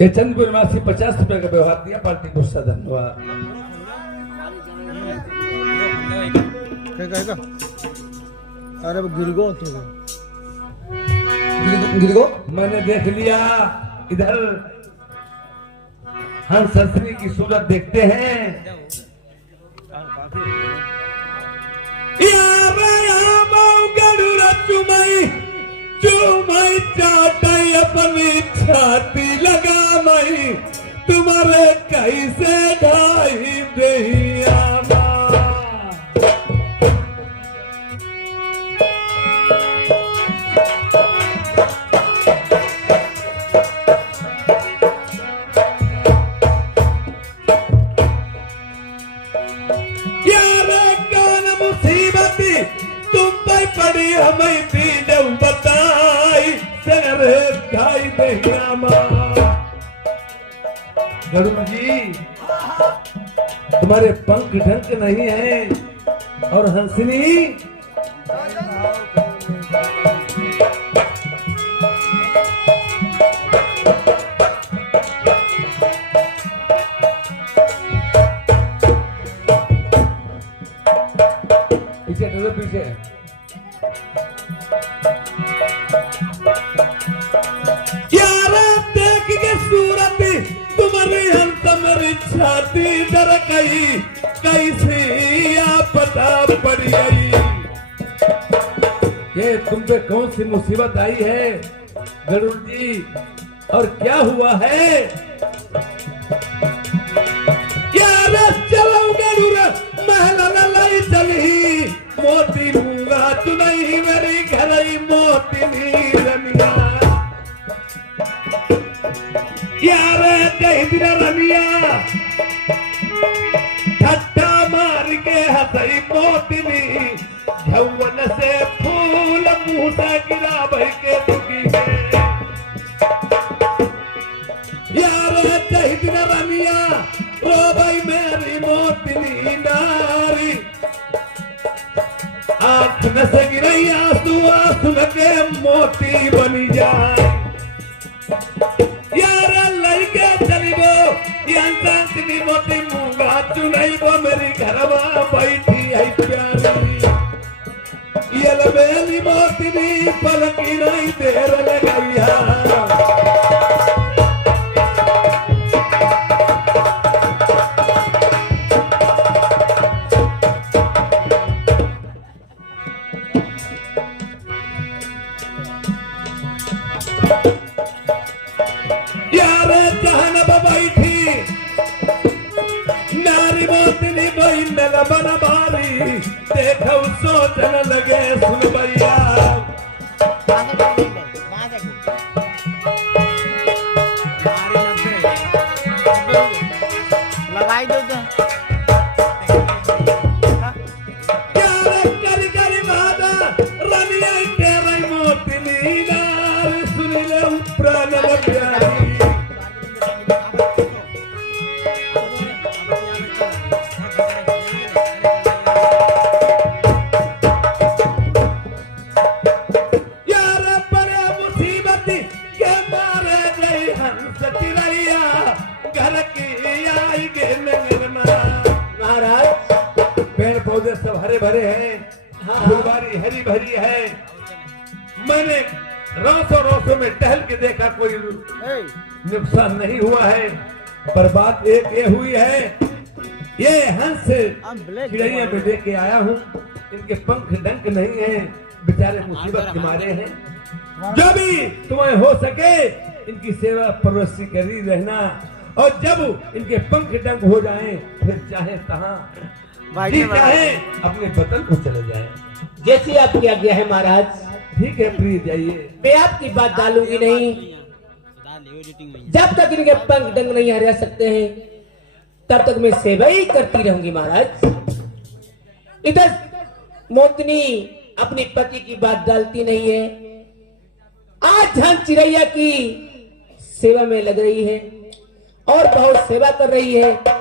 ये चंदपुर निवासी 50 रुपए का व्यवहार दिया, पार्टी को सदा धन्यवाद। अरे गिरगो तो गिरगो मैंने देख लिया। इधर हंस हंसनी की सूरत देखते हैं। चुमई चाटाई अपनी छाती लगा मई, तुम्हारे कैसे ढाई दहिया पड़ी हमें पीने बताई ढाई गरुड़ जी, तुम्हारे पंख ढंक नहीं है। और हंसनी पीछे चलो, पीछे छाती डर गई, कैसे पता पड़ गई। ये तुम पे कौन सी मुसीबत आई है गरुड़ जी, और क्या हुआ है? चलो गरुड़ महल लाई चली, मोती लूंगा तू नहीं मेरी घर मोती रमिया। यार कई दिन रमिया ठट्टा मार के हंसई मोतिनी, झौवन से फूल मुंह से गिरा भई के दुखी है। यार कई दिन रमिया रो भाई मेरी मोतिनी नारी, आंख न से गिरई आंसू आंसू के मोती बनी जाए। यार लइके चलिबो यांसांतनी मोती मुंगा चुनाइबो मेरी घरवा बैठी है प्यारी। ये लबेली मोती पलकी नहीं देर लगाइया। बन बारी देखो सोचन लगे सुन भैया। लगाई दो तो कर कर मादा रमिया तेरे मोती नार सुन ले प्राण प्यारी। सब हरे भरे हैं, फुलवारी हरी भरी है। मैंने रातों में टहल के देखा, कोई नुकसान नहीं हुआ है, पर बात एक ये हुई है, ये हंस चिड़ैया में लेके आया हूँ, इनके पंख डंक नहीं है, बेचारे मुसीबत के मारे हैं। जो भी तुम्हें हो सके इनकी सेवा परवरिश करी रहना, और जब इनके पंख डंक हो जाएं, फिर चाहे तहां चाहे अपने वतन को चले जाए। जैसी आपकी आज्ञा है महाराज। ठीक है प्रिय, जाइए। मैं आपकी बात डालूंगी नहीं, जब तक इनके पंख डंग नहीं हरा सकते हैं तब तक मैं सेवा ही करती रहूंगी महाराज। इधर मोतनी अपने पति की बात डालती नहीं है, आज हंस चिड़ैया की सेवा में लग रही है और बहुत सेवा कर रही है।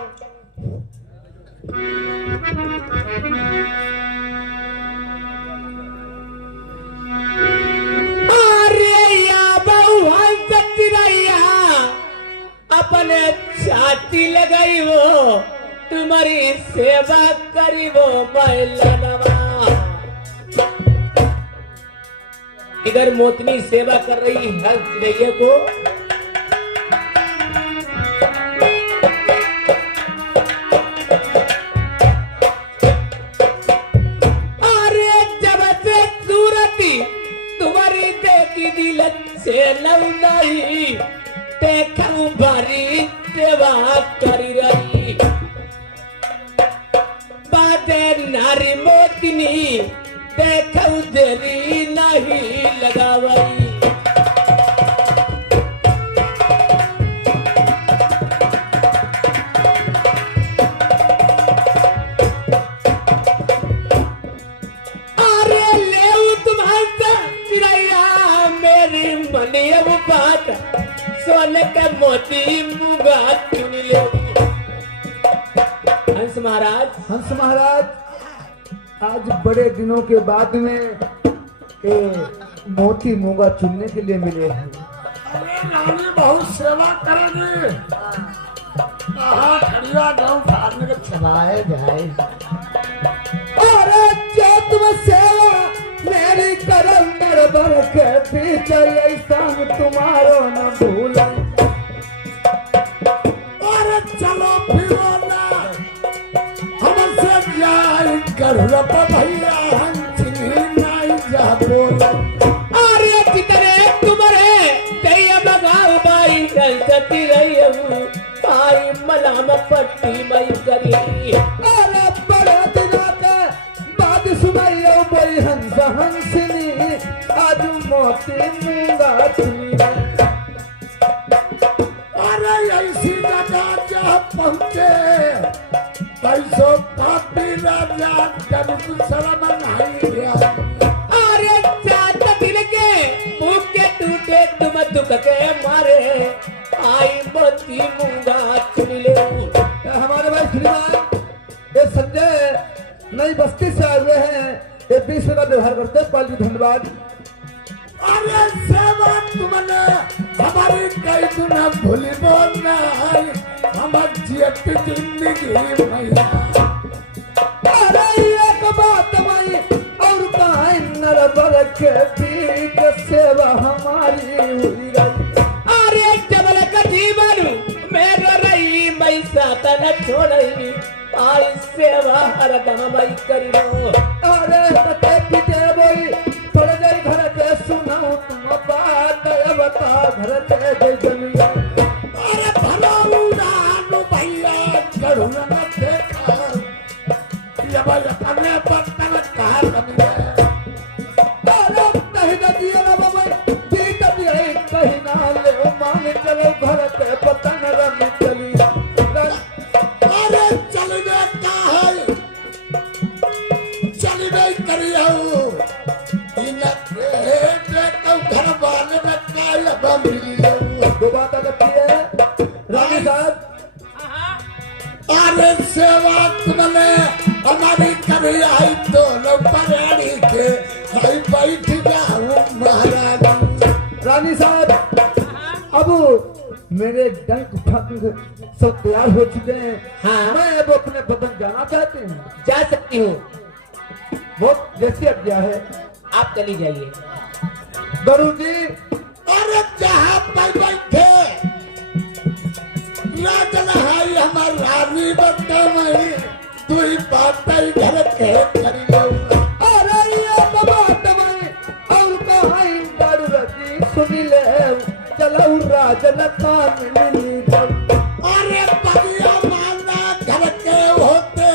अपने छाती लगाई वो तुम्हारी सेवा करी वो महिलानवा। इधर मोतनी सेवा कर रही है चिड़ैया को। अरे जब से सूरती तुम्हारी देखी दिल से लौंदाई देखूं भारी सेवा करी रही। बाते नारी मोतनी देखूं देरी नहीं लगावई। अरे ले तुम्हारा चिड़ैया मेरी मनी अब बात सोने के मोती मुगा चुन ले। हंस महाराज आज बड़े दिनों के बाद में मोती मूंगा चुनने के लिए मिले हैं। नानी बहुत सेवा करेगी। खड़िया गाँव फाड़ने के चलाए जाए। अरे जो तुम सेवा मेरी करम बरबर के पीछे ऐसा तुम्हारो न भूल। अरे चलो फिरो ना हमसे जाए गढ़ भैया हम चिन्ही नहीं जा बोल। अरे जितने तुम्हारे कई बगाव बाई सती रही आई मलाम पट्टी मई करी। अरे बड़े दिनों के बाद सुनाइयो बड़ी हंस हंसनी आज मोती मूंगा चुनी। अरे ऐसी जगह जहाँ पहुँचे कैसो पापी राजा जब शर्म नहीं गया। अरे चाट दिल के मुंह के टूटे तुम दुख के मारे आई मोती मूंगा चुन ले। हमारे भाई श्रीमान ये संजय नई बस्ती से आए हुए हैं। ये 20 का व्यवहार करते हैं। पाल जी धन्यवाद। अरे सेवा तुमने हमारी कई गुना भूली बोलना है हमारी जीती जिंदगी मैया। अरे एक बात भाई और कहाँ नरबर के बीच सेवा हमारी हुई गई। अरे जबल का जीवन मेरा रही मैं साता न छोड़ई आई सेवा हरदम मैं करी रो। अरे तते पीते बोई थोड़े देर घर के सुनाऊं तुम बात बता घर के दे जमी। अरे भला उड़ान भैया गढ़ न देखा ये भाई अपने बर्तन कहाँ कमी है। अरे कहीं न दिया ना बाबा जीत दिया कहीं ना ले मान चलो घर के पतन रमी चली। अरे चलने का है चलने करियो घर वाले में क्या मिली दो बात करती है रानी साहब। अरे सेवा तुमने हमारी कभी आई तो लोग परानी के आई बैठ जाऊं महाराज। रानी साहब अब मेरे डंक फंक सब तैयार हो चुके हैं। हाँ। मैं अब अपने वतन जाना चाहती हूँ। जा सकती हूँ। वो जैसे आज्ञा है आप चली जाइए। गुरु जी अरे जहाँ पर बैठे राजन हाई हमार रानी बता मैं तू ही बात घर के करी लूँ। अरे ये बात मैं और कहाँ दारू रजी सुनी ले चलो राजन कान मिली। अरे बढ़िया माना घर के होते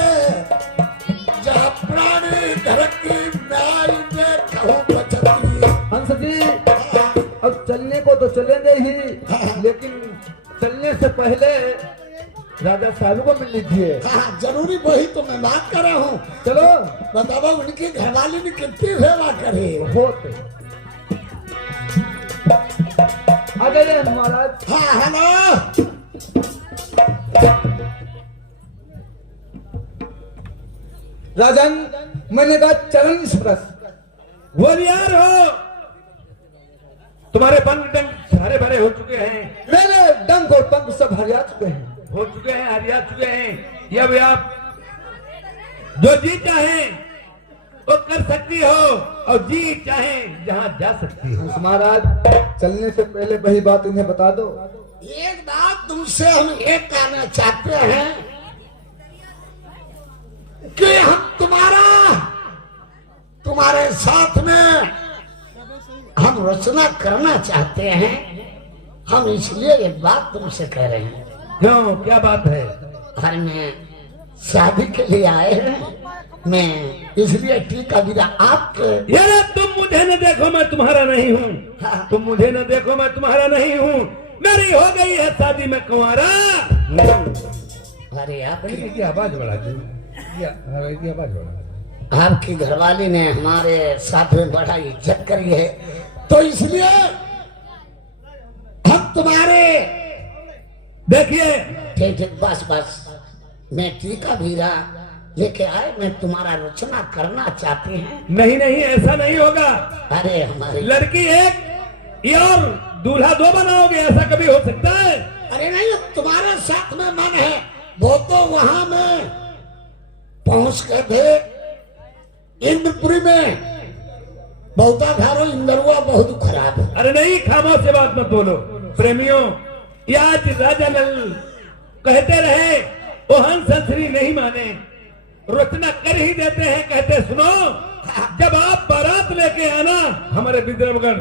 जहाँ प्राणी घर की नाई देखूं बचती। हंस जी अब चलने को तो चलेंगे ही लेकिन चलने से पहले राजा सालू को मिल लीजिए। हाँ जरूरी वही तो मैं बात कर रहा हूँ। चलो बताओ उनकी घरवाली ने कितनी सेवा करे। बहुत आ गए महाराज। हाँ हेलो राजन मैंने कहा चरण स्पर्श हो तुम्हारे बंद डंग सारे भरे हो चुके हैं। मेरे डंक और पंख सब हरिया चुके हैं। हो चुके हैं, हरिया चुके हैं। ये अब आप जो जी चाहे वो कर सकती हो और जी चाहे जहां जा सकती हो। महाराज चलने से पहले वही बात इन्हें बता दो। एक बात तुमसे हम ये कहना चाहते हैं कि हम तुम्हारे साथ में हम रचना करना चाहते हैं। हम इसलिए एक बात तुमसे कह रहे हैं। क्यों, क्या बात है? घर में शादी के लिए आए हैं। मैं इसलिए टीका गिरा आपके। यार तुम मुझे न देखो मैं तुम्हारा नहीं हूँ। तुम मुझे न देखो मैं तुम्हारा नहीं हूँ। मेरी हो गई है शादी में कुंवारा। अरे आपकी आवाज बढ़ा दी, आवाज बढ़ा। आपकी घरवाली ने हमारे साथ में बड़ा इज्जत करी है, तो इसलिए हम तुम्हारे देखिए। ठीक ठीक, बस मैं टीका भीरा लेके आए। मैं तुम्हारा रचना करना चाहते हैं। नहीं नहीं, ऐसा नहीं होगा। अरे हमारी लड़की एक और दूल्हा दो बनाओगे, ऐसा कभी हो सकता है? अरे नहीं, तुम्हारे साथ में मन है। वो तो वहां में पहुंच गए थे इंद्रपुरी में। बहुता धारो इंद्रुआ बहुत खराब है। अरे नहीं, खामोश से बात मत बोलो प्रेमियों। ये आज राजा नल कहते रहे वो हंस हंसरी नहीं माने, रचना कर ही देते हैं। कहते सुनो, जब आप बारात लेके आना हमारे विद्रवगढ़,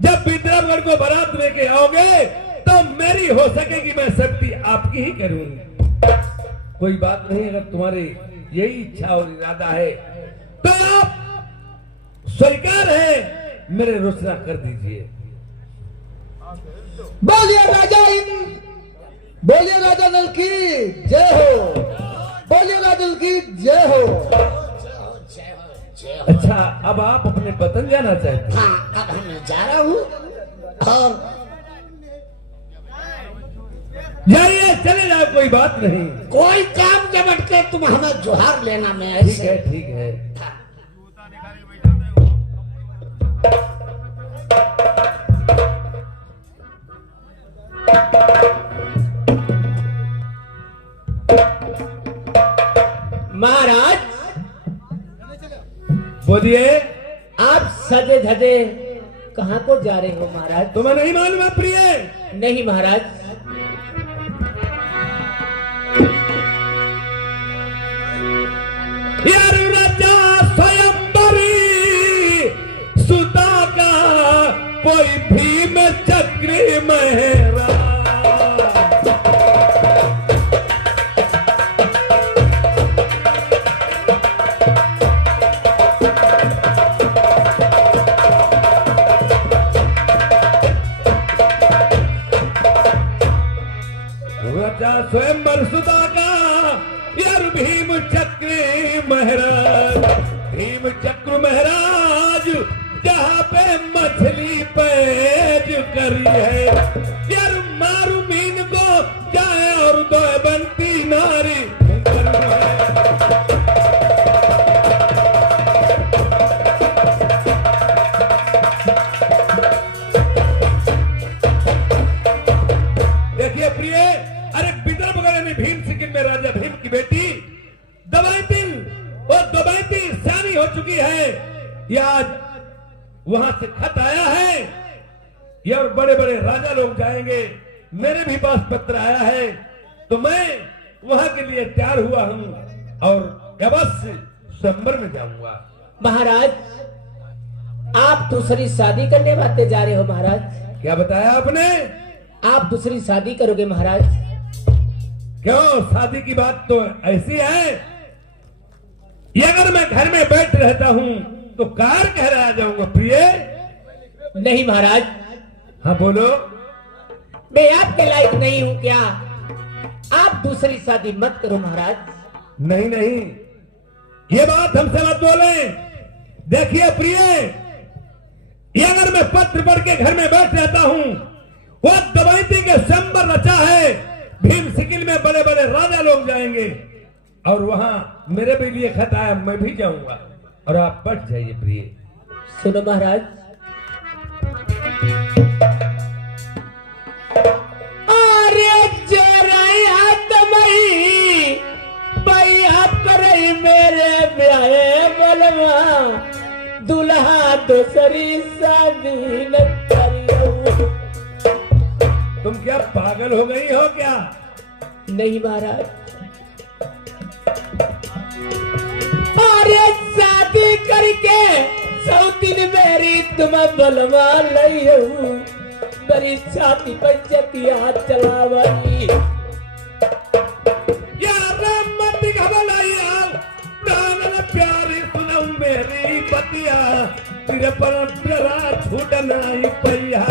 जब विद्रवगढ़ को बारात लेके आओगे तो मेरी हो सकेगी मैं सेफ्टी आपकी ही करूंगी। कोई बात नहीं, अगर तुम्हारी यही इच्छा और इरादा है तो आप स्वीकार है, मेरे रचना कर दीजिए। बोलिए राजा नल की जय हो। बोलिए राजा नल की जय हो। अच्छा, अब आप अपने वतन जाना चाहते हैं? हाँ, अब मैं जा रहा हूँ और जाइए, चले जाओ, कोई बात नहीं। कोई काम जब अटके तुम हमें जोहार लेना। मैं ठीक है, ठीक है। महाराज बोलिए। आप सजे धजे कहाँ को जा रहे हो महाराज? तुम्हें नहीं मालूम है प्रिय? नहीं महाराज। यार राजा स्वयंवरी सुता का कोई भीम चक्री मेहरा। स्वयंवर सुता का यार भीम चक्र महाराज, भीम चक्र महाराज जहाँ पे मछली पैज करी है। यार मारू मीन को जाए और दो बनती नारी। देखिए प्रिय, अरे विदर्भगढ़ में भीम सिक्किम में राजा भीम की बेटी दबाइती सानी हो चुकी है। यह आज वहां से खत आया है, ये और बड़े बड़े राजा लोग जाएंगे। मेरे भी पास पत्र आया है, तो मैं वहां के लिए तैयार हुआ हूं और अवश्य संबर में जाऊंगा। महाराज, आप दूसरी शादी करने वास्ते जा रहे हो महाराज? क्या बताया आपने? आप दूसरी शादी करोगे महाराज? क्यों, शादी की बात तो ऐसी है, ये अगर मैं घर में बैठ रहता हूं तो कार कह रहा जाऊंगा प्रिय। नहीं महाराज। हाँ बोलो। मैं आपके लायक नहीं हूं क्या? आप दूसरी शादी मत करो महाराज। नहीं नहीं, ये बात हमसे मत बोले। देखिए प्रिय, ये अगर मैं पत्र पढ़ के घर में बैठ रहता हूं, वो दबाइती के संबर रचा है। भीम सिकिल में बड़े बड़े राजा लोग जाएंगे और वहां मेरे भी लिए खत आया, मैं भी जाऊंगा और आप बैठ जाइए प्रिय। सुनो महाराज, दूसरी शादी न करियो। तुम क्या पागल हो गई हो क्या? नहीं महाराज, अरे शादी करके सौतीन मेरी तुम बलवा लियो, मेरी छाती पर जतिया चलावई। यार मत घबराइया, प्राण प्यारी सुनो मेरी बतिया, तेरे पर प्यारा छूट नहीं पैया।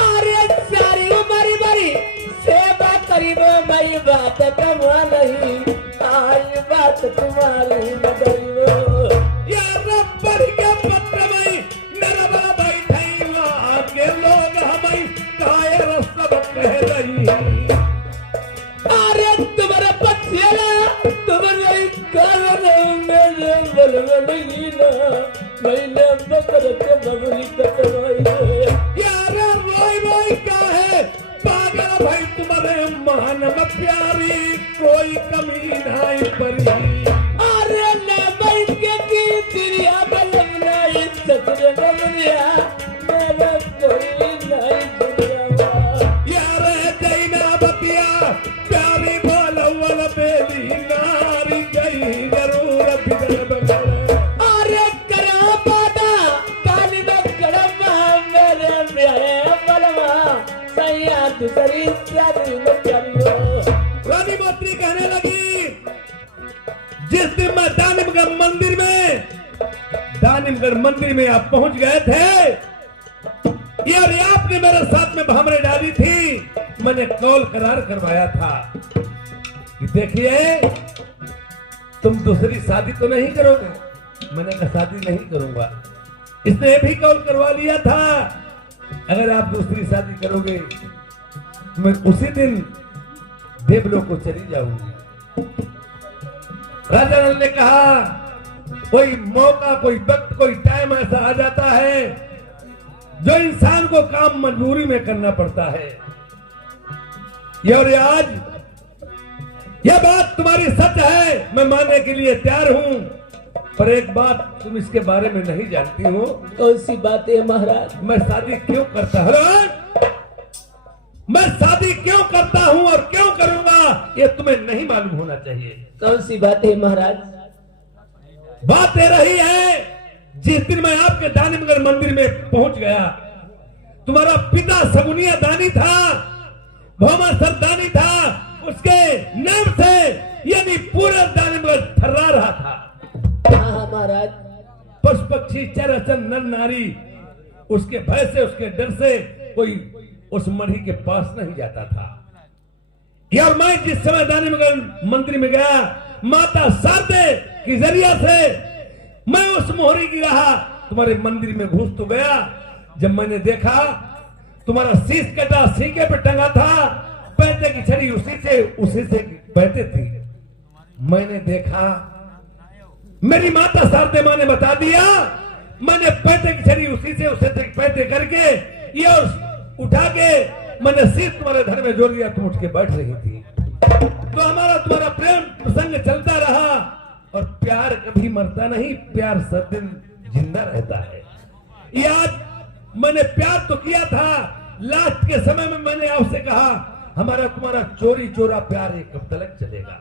अरे सारी उमर बरी सेवा करीबो, मेरी बात कमा नहीं, आई बात तुम्हारी बदलो। यार पर के पत्र में मेरा बड़ा बैठाई वहाँ के लोग हमें कायर सब कह रही। अरे तुम्हारा पक्षियाला तुम्हारे कारण मेरे बलवली ना, मैंने बकर के बबली कटवाई। यार रोई रोई का है पागल भाई, तुम्हारे मान में प्यारी कोई कमी नहीं पड़ी। अरे ना भाई के की तिरिया बलवना सत्र बबलिया, मेरा कोई नहीं दुनिया। यार जैना बतिया प्यारी बोलवल बेली नारी गई जरूर बिगड़ बगड़। अरे करा बादा काली में कड़मा मेरे ब्याह बलवा, सैया दूसरी शादी न करियो। रानी मोत्री कहने लगी, जिस दिन मैं दानिमगढ़ मंदिर में आप पहुंच गए थे, यार आपने मेरे साथ में भामरे डाली थी, मैंने कौल करार करवाया था कि देखिए तुम दूसरी शादी तो नहीं करोगे। मैंने कहा शादी नहीं करूंगा। इसने भी कौल करवा लिया था, अगर आप दूसरी शादी करोगे मैं उसी दिन देवलोक को चली जाऊंगी। राजा नल ने कहा कोई मौका, कोई वक्त, कोई टाइम ऐसा आ जाता है जो इंसान को काम मजबूरी में करना पड़ता है। और आज यह बात तुम्हारी सच है, मैं मानने के लिए तैयार हूं, पर एक बात तुम इसके बारे में नहीं जानती हो। कौन सी बात है महाराज? मैं शादी क्यों करता हूं, मैं शादी क्यों करता हूं और क्यों करूंगा, यह तुम्हें नहीं मालूम होना चाहिए। कौन सी बात है महाराज? बात ये रही है, जिस दिन मैं आपके दानिमगढ़ मंदिर में पहुंच गया, तुम्हारा पिता सगुनिया दानी था, भौमासर दानी था, उसके नाम से यानी पूरा दानिमगढ़ थर्रा रहा था। हाँ महाराज। पशु पक्षी चराचर नर नारी उसके भय से, उसके डर से कोई उस मढ़ी के पास नहीं जाता था। यार मैं जिस समय दानिमगढ़ मंदिर में गया, माता शारदे के जरिया से मैं उस मोहरी की रहा तुम्हारे मंदिर में घुस तो गया। जब मैंने देखा तुम्हारा शीश कटा सींगे पे टंगा था, पैसे की छड़ी उसी से बहते थी। मैंने देखा, मेरी माता शारदे माँ ने बता दिया, मैंने पैसे की छड़ी उसी से पैसे करके ये उठा के मैंने शीश तुम्हारे घर में जोड़ दिया, तुम उठ के बैठ रही थी। तो हमारा तुम्हारा प्रेम प्रसंग चलता रहा, और प्यार कभी मरता नहीं, प्यार सदैव जिंदा रहता है। याद मैंने प्यार तो किया था, लास्ट के समय में मैंने आपसे कहा हमारा तुम्हारा चोरी चोरा प्यार ये कब तक चलेगा।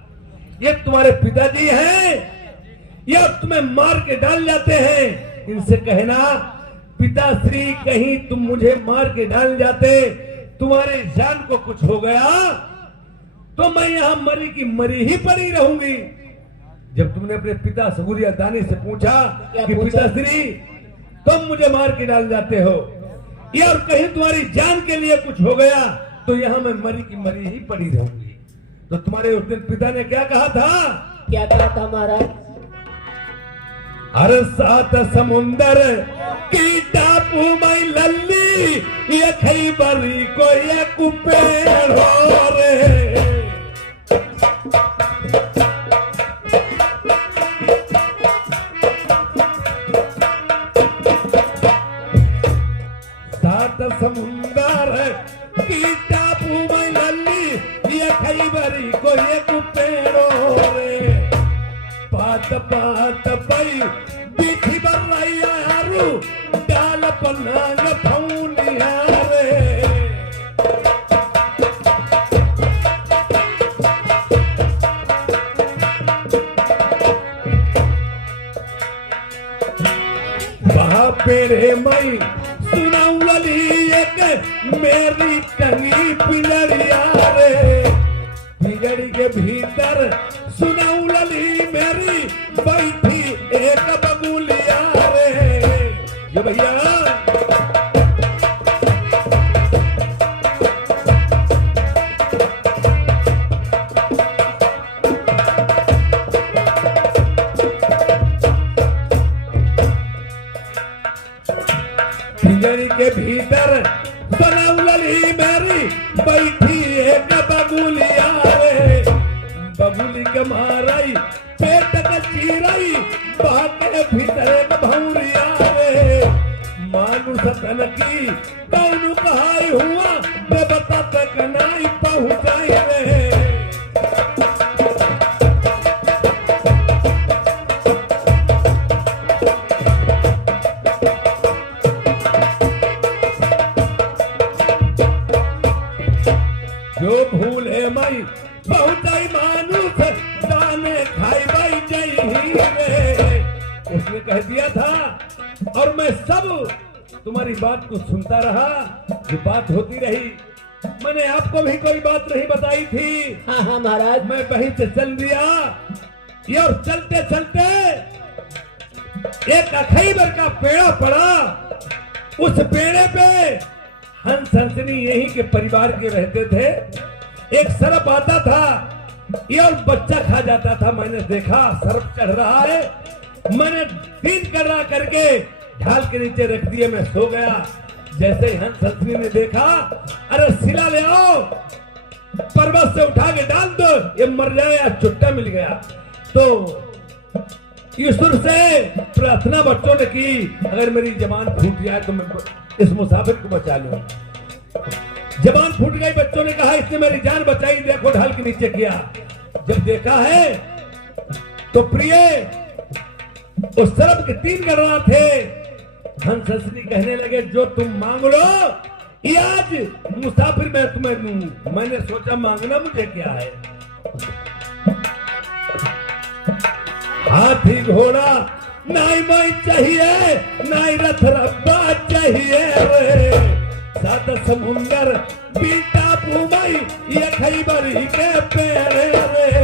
ये तुम्हारे पिताजी हैं, ये तुम्हें मार के डाल जाते हैं। इनसे कहना पिताश्री कहीं तुम मुझे मार के डाल जाते, तुम्हारे जान को कुछ हो गया तो मैं यहां मरी की मरी ही पड़ी रहूंगी। जब तुमने अपने पिता सगुनिया दानी से पूछा कि पिताश्री तुम मुझे मार के डाल जाते हो, या और कहीं तुम्हारी जान के लिए कुछ हो गया तो यहां मैं मरी की मरी ही पड़ी रहूंगी। तो तुम्हारे उस दिन पिता ने क्या कहा था? क्या कहा था महाराज? हर सात समुंदर की टापू में लल्ली, ये खैबरी को ये कुपेड़ हो रे। सात समुंदर की टापू में लल्ली, ये खैबरी को ये कुपेड़ हो रे। पात पात पई बीठी बर्रैया हारू, पेड़े मई सुनाऊ लली एक मेरी टंगी पिंजरिया रे, पिंजरी के भीतर सुनाऊ लली मेरी बैठी एक बबूलिया रे। ये भैया पिंजरी के भीतर सुनाऊ लली मेरी बैठी एक बबूलिया रे, बबूली के मारई पेट के चीरई बाके भीतर एक भौरिया रे, मानुष तन की कौनु कहाई हुआ देवता तक नहीं पहुंचाई रे। जो भूल है मई पहुंचाई मानुष दाने खाई बाई जई रे, उसने कह दिया था और मैं सब तुम्हारी बात को सुनता रहा, जो बात होती रही। मैंने आपको भी कोई बात नहीं बताई थी। हाँ हाँ महाराज। मैं वहीं से चल दिया, ये और चलते चलते एक अखईबर का पेड़ा पड़ा, उस पेड़े पे हंस हंसनी यही के परिवार के रहते थे। एक सर्प आता था, ये और बच्चा खा जाता था। मैंने देखा सर्प चढ़ रहा है, मैंने 3 कड़ा करके ढाल के नीचे रख दिए, मैं सो गया। जैसे ही हंस हंसनी ने देखा, अरे सिला ले आओ, पर्वत से उठा के डाल दो, ये मर जाएगा, चुट्टा मिल गया। तो ईश्वर से प्रार्थना बच्चों ने की, अगर मेरी जबान फूट जाए तो मैं इस मुसाफिर को बचा लूं। जबान फूट गई, बच्चों ने कहा इसने मेरी जान बचाई, देखो ढाल के नीचे किया। जब देखा है तो प्रिय उस सर्प के 3 गणना थे। हंस हंसनी कहने लगे जो तुम मांग लो ये आज मुसाफिर मैं तुम्हें दूं। मैंने सोचा मांगना मुझे क्या है, हाथी घोड़ा नाई माई चाहिए, नाई रथ रब्बा चाहिए रे, 7 समुंदर बीटा पुमाई ये खैबरी के पेड़े रे।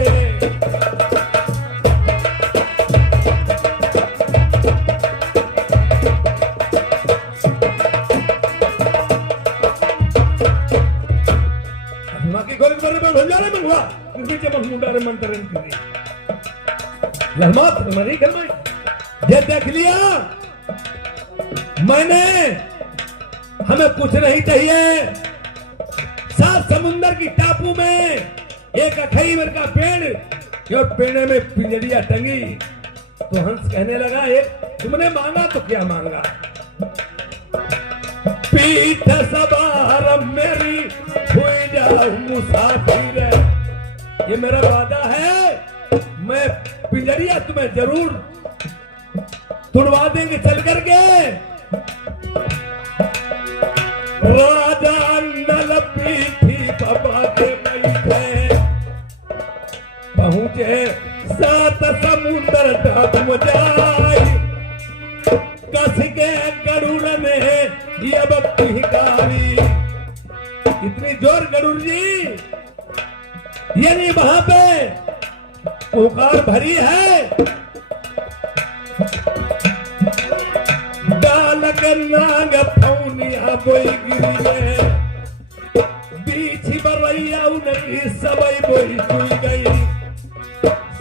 ये देख लिया मैंने, हमें कुछ नहीं चाहिए। 7 समुंदर की टापू में एक अखईबर का पेड़ और पेड़ में पिंजरिया टंगी। तो हंस कहने लगा एक तुमने मांगा तो क्या मांगा, पीठ सवार मेरी हुई जाऊं मुसाफिर, ये मेरा वादा है, मैं पिंजरिया तुम्हें जरूर तुड़वा देंगे चल करके। राजा नल पीठी बाबा के बैठे, पहुंचे 7 समुंदर डूब जाए, कस के गरुड़ ने ये बक्तिकारी, इतनी जोर गरुड़ जी, यानी वहां पे पुकार भरी है। डाल के नाग फौनिया बोई गिरी, बीच बरैया उनकी सबई बोई चुई गई,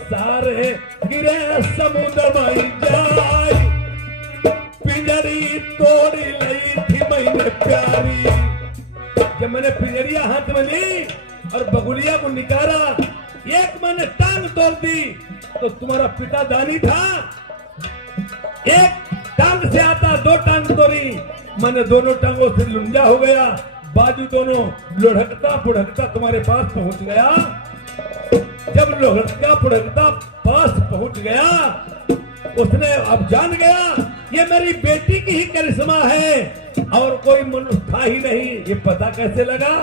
सारे गिरे समुद्र में जाए, पिंजरी तोड़ी लई थी मैंने प्यारी। जब मैंने पिंजरिया हाथ में ली और बगुलिया को निकाला, एक मैंने टांग तोड़ दी तो तुम्हारा पिता दानी था, एक टांग से आता 2 टांग तोड़ी, मैंने दोनों टांगों से लुंजा हो गया, बाजू दोनों लुढ़कता पुढ़कता तुम्हारे पास पहुंच गया। जब लुढ़कता पुढ़कता पास पहुंच गया, उसने अब जान गया ये मेरी बेटी की ही करिश्मा है और कोई मनुष्य था ही नहीं। ये पता कैसे लगा?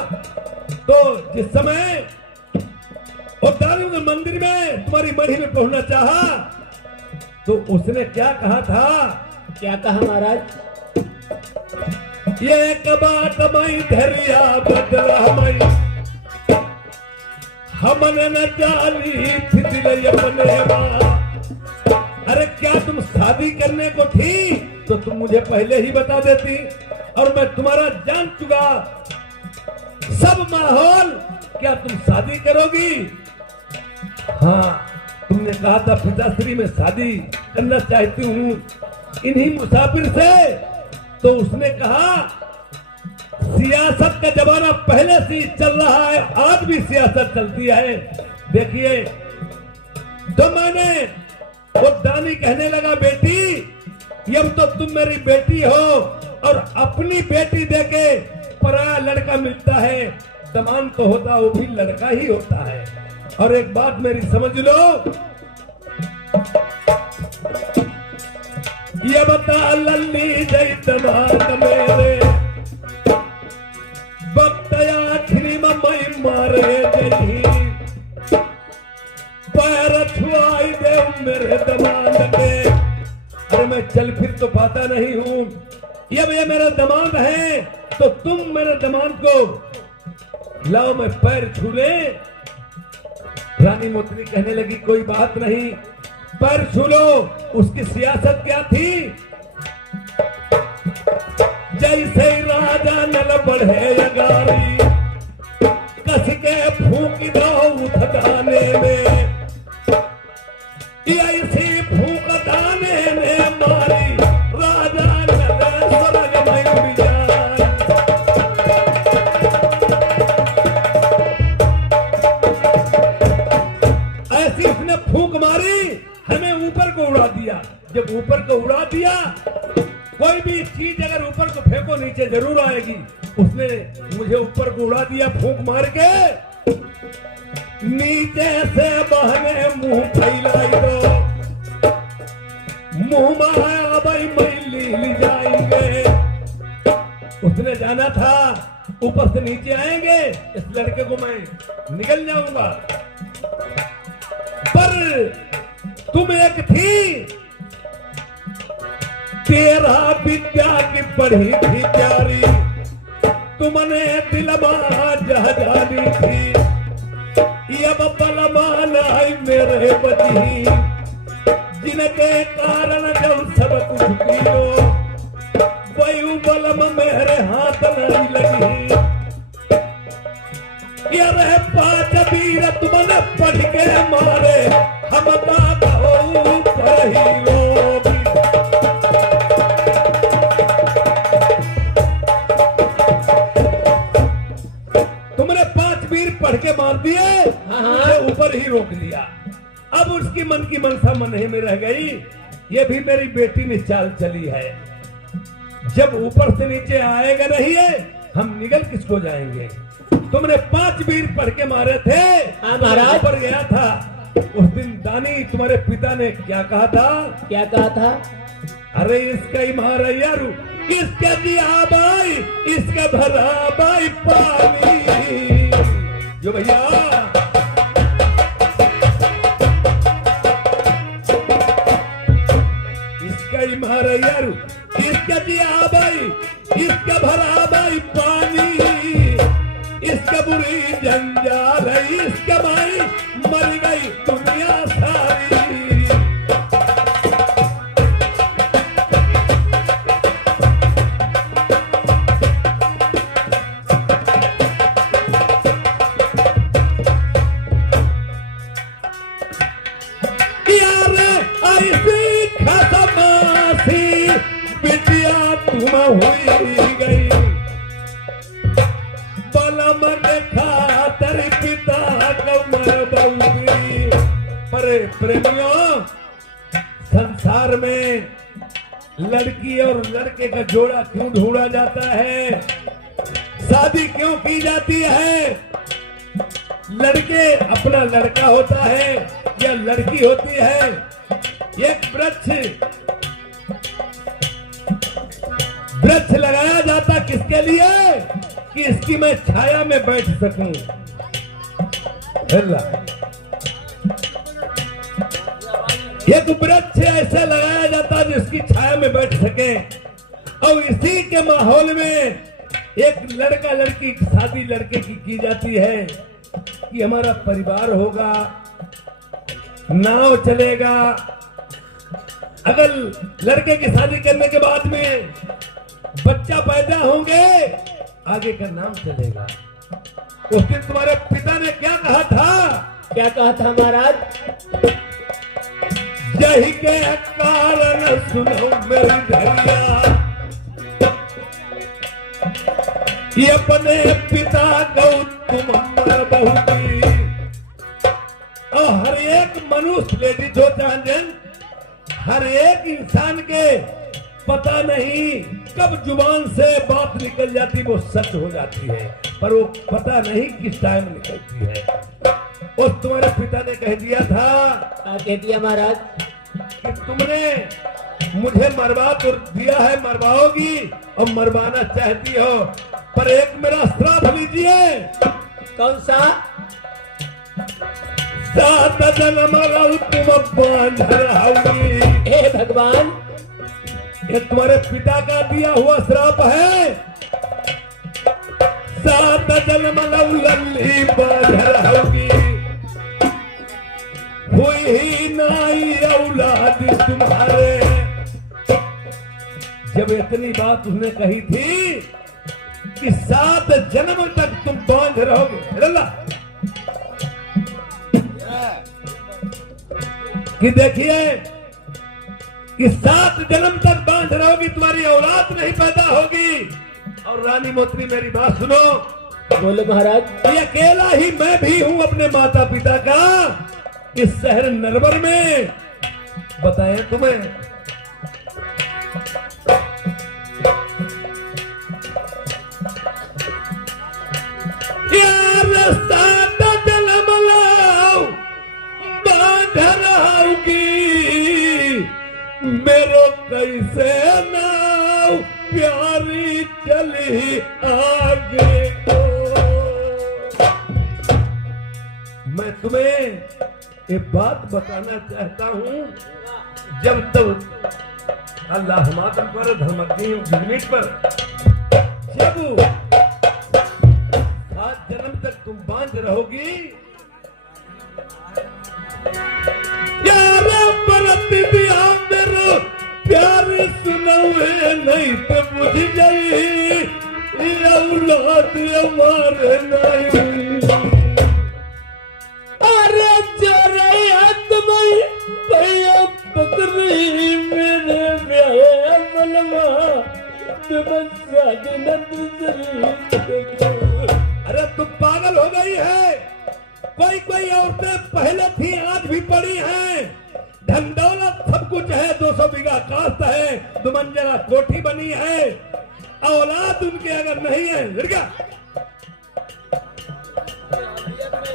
तो जिस समय और दारू मंदिर में तुम्हारी मढ़ी में पहुंचना चाहा तो उसने क्या कहा था? क्या कहा महाराज? ये कबाट मई धरिया बदला मई हमने न जाली थी दिल अपने माँ। अरे क्या तुम शादी करने को थी तो तुम मुझे पहले ही बता देती और मैं तुम्हारा जान चुका सब माहौल। क्या तुम शादी करोगी? हाँ, तुमने कहा था पिताश्री में शादी करना चाहती हूँ इन्हीं मुसाफिर से। तो उसने कहा सियासत का जमाना पहले से ही चल रहा है, आज भी सियासत चलती है। देखिए तो मैंने वो दानी कहने लगा बेटी अब तो तुम मेरी बेटी हो और अपनी बेटी देके पराया लड़का मिलता है, दमान तो होता वो भी लड़का ही होता है। और एक बात मेरी समझ लो, ये बता लल्ली जय दमाद मेरे वक्त आखिरी में मैं मारे जही पैर छुआई दे मेरे दमाद के। अरे मैं चल फिर तो पाता नहीं हूँ, ये मेरा दमाद है तो तुम मेरे दमाद को लाओ मैं पैर छू ले। रानी मोतनी कहने लगी कोई बात नहीं, पैर छू लो। उसकी सियासत क्या थी? जैसे राजा नल बढ़े अगारी कस के फूक दो उठदाने में, ऐसी फूक दाने में मारी राजा नल स्वर्ग में उड़ जाए। ऐसी उसने फूक मारी, हमें ऊपर को उड़ा दिया। जब ऊपर को उड़ा दिया, कोई भी चीज अगर ऊपर को फेंको नीचे जरूर आएगी। उसने मुझे ऊपर को उड़ा दिया फूंक मार के। नीचे से बहने मुंह फैलाई दो, मुंह में भाई मैली ली जाएंगे। उसने जाना था ऊपर से नीचे आएंगे, इस लड़के को मैं निकल जाऊंगा। पर तुम एक थी, तेरा विद्या की पढ़ी थी प्यारी, तुमने दिलमा जहानी थी। ये बलमान आई मेरे बची, जिनके कारण जब सब कुछ पियो वही बलम मेरे हाथ नहीं लगी। ये रहे 5 वीर तुमने पढ़ के मारे, हम दादा हो पर ही लोग। पढ़ के मार दिए, ऊपर ही रोक लिया। अब उसकी मन की मनसा मन ही में रह गई। ये भी मेरी बेटी ने चाल चली है, जब ऊपर से नीचे आएगा नहीं है हम निकल किसको जाएंगे। तुमने 5 वीर पढ़ के मारे थे, महाराज पर गया था। उस दिन दानी तुम्हारे पिता ने क्या कहा था? क्या कहा था? अरे इसका ही मारा यारू, इसका दिया बाई, इसका भरा बाई पानी। जो भैया इसका ही मारा यारू, इसका दिया बाई, इसका भरा बाई पानी। इसका बुरी जंजाल है, इसका माई मर गई दुनिया सारी। हुई गई बलम देखा तेरे पिता कमर बहुरी। पर प्रेमियों, संसार में लड़की और लड़के का जोड़ा क्यों ढूंढा जाता है? शादी क्यों की जाती है? लड़के अपना लड़का होता है या लड़की होती है। एक वृक्ष लगाया जाता किसके लिए? कि इसकी मैं छाया में बैठ सकूं। एक वृक्ष ऐसा लगाया जाता जिसकी छाया में बैठ सके। और इसी के माहौल में एक लड़का लड़की की शादी लड़के की जाती है कि हमारा परिवार होगा, नाव चलेगा। अगर लड़के की शादी करने के बाद में बच्चा पैदा होंगे, आगे का नाम चलेगा। उस दिन तुम्हारे पिता ने क्या कहा था? क्या कहा था महाराज? यही के कारण सुनो मेरी धैर्या, ये अपने पिता गौतम अमर बहुती। और हर एक मनुष्य लेडीज हो चाहे, हर एक इंसान के पता नहीं कब जुबान से बात निकल जाती वो सच हो जाती है, पर वो पता नहीं किस टाइम निकलती है। और तुम्हारे पिता ने कह दिया था, कह दिया महाराज कि तुमने मुझे मरवा तो दिया है, मरवाओगी और मरवाना चाहती हो, पर एक मेरा श्राप लीजिए। कौन सा? 7 जन्म तुम बांध रहोगी। हे भगवान, ये तुम्हारे पिता का दिया हुआ श्राप है। 7 जन्म लल्ली बांध रहोगी, हुई ही नाई औलाद तुम्हारे। जब इतनी बात उसने कही थी कि 7 जन्म तक तुम बांध रहोगे, कि देखिए कि 7 जन्म तक बांध रहोगी, तुम्हारी औलाद नहीं पैदा होगी। और रानी मोत्री मेरी बात सुनो। बोलो महाराज। ये अकेला ही मैं भी हूं अपने माता पिता का इस शहर नरवर में। बताएं तुम्हें, यार 7 जन्म लाओ बांध रहोगी, मेरो कैसे नाव प्यारी चली आगे को। मैं तुम्हें एक बात बताना चाहता हूं, जब तक अल्लाह मातम पर धर्मज्ञ पर जब 7 जन्म तक तुम बांध रहोगी, प्यार सुनवे नहीं तो बुझ गई, औलाद हमारे नहीं। अरे चोरैया तुम्हारी भैया पकड़ी मेरे ब्याह मनवा, अरे तुम पागल हो गई है। कोई औरतें पहले थी, आज भी पड़ी हैं। धन दौलत सब कुछ है, 200 बीघा काश्त है, 2 मंजिला कोठी बनी है। औलाद उनके अगर नहीं है, लड़का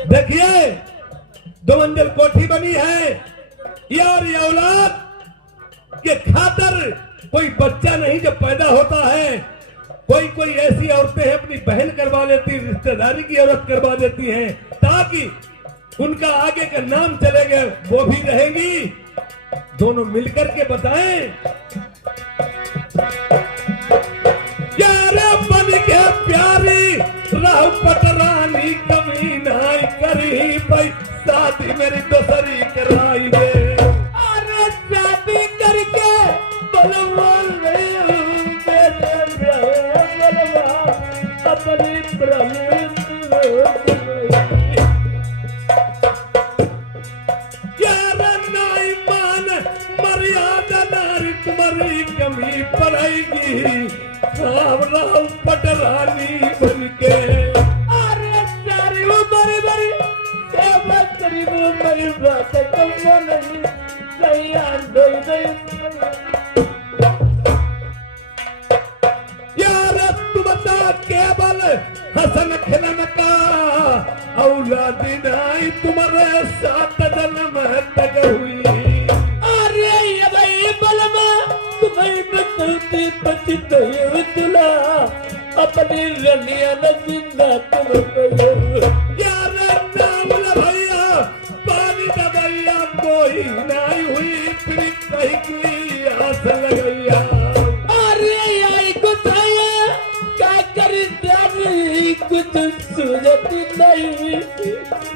देखिए 2 मंजिल कोठी बनी है, यार ये औलाद के खातर कोई बच्चा नहीं जब पैदा होता है। कोई ऐसी औरतें हैं अपनी बहन करवा लेती, रिश्तेदारी की औरत करवा देती हैं, ताकि उनका आगे का नाम चलेगा, वो भी रहेंगी। दोनों मिलकर के बताएं, यार बन के प्यारी राह पटरानी कभी नाई करी भाई, शादी मेरी दोसरी कराई दे। अरे शादी करके बोल रही हूँ अपनी मर्यादा नारी तुम्हारी कमी पड़ेगी, पटरानी बन के। अरे सारी वो बड़ी बड़ी मेरी बात कम नहीं यार तू बता, केवल हसन खिलन का औलादी नहीं तुम्हारे 7 जन्म तक हुई। अरे ये भाई बलमा तुम्हें बतौती पति तुला अपनी रनिया न जिंदा तुम यार नाम भैया पानी दबैया कोई नहीं हुई, फिर कहीं की आस लगैया। अरे नहीं,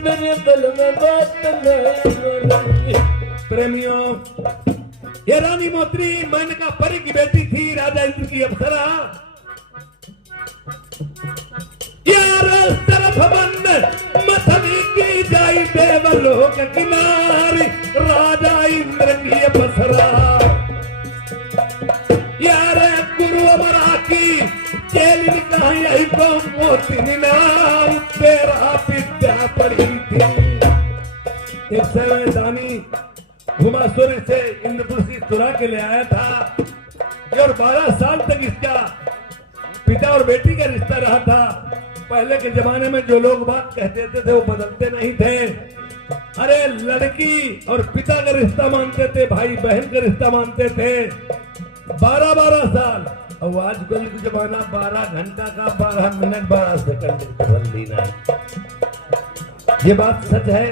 मेरे दिल में बात नहीं बोलेंगी। प्रेमियों, ये रानी मोत्री मेनका परी की बेटी थी, राजा इंद्र की अप्सरा। यार तरफ बंद मथनी की जाई देवलोक किनारी, राजा इंद्र की अप्सरा। यार गुरु अमरा की चेलिन का यही को मोती नाम, तेरा विद्या पड़ी थी। एक समय दानी घुमासुर से इंद्रपुर से चुरा के ले आया था, और 12 साल तक इसका पिता और बेटी का रिश्ता रहा था। पहले के जमाने में जो लोग बात कहते थे वो बदलते नहीं थे। अरे लड़की और पिता का रिश्ता मानते थे, भाई बहन का रिश्ता मानते थे। 12-12 साल, और आजकल का जमाना 12 घंटा का 12 मिनट 12 सेकंड बदल देना है। ये बात सच है।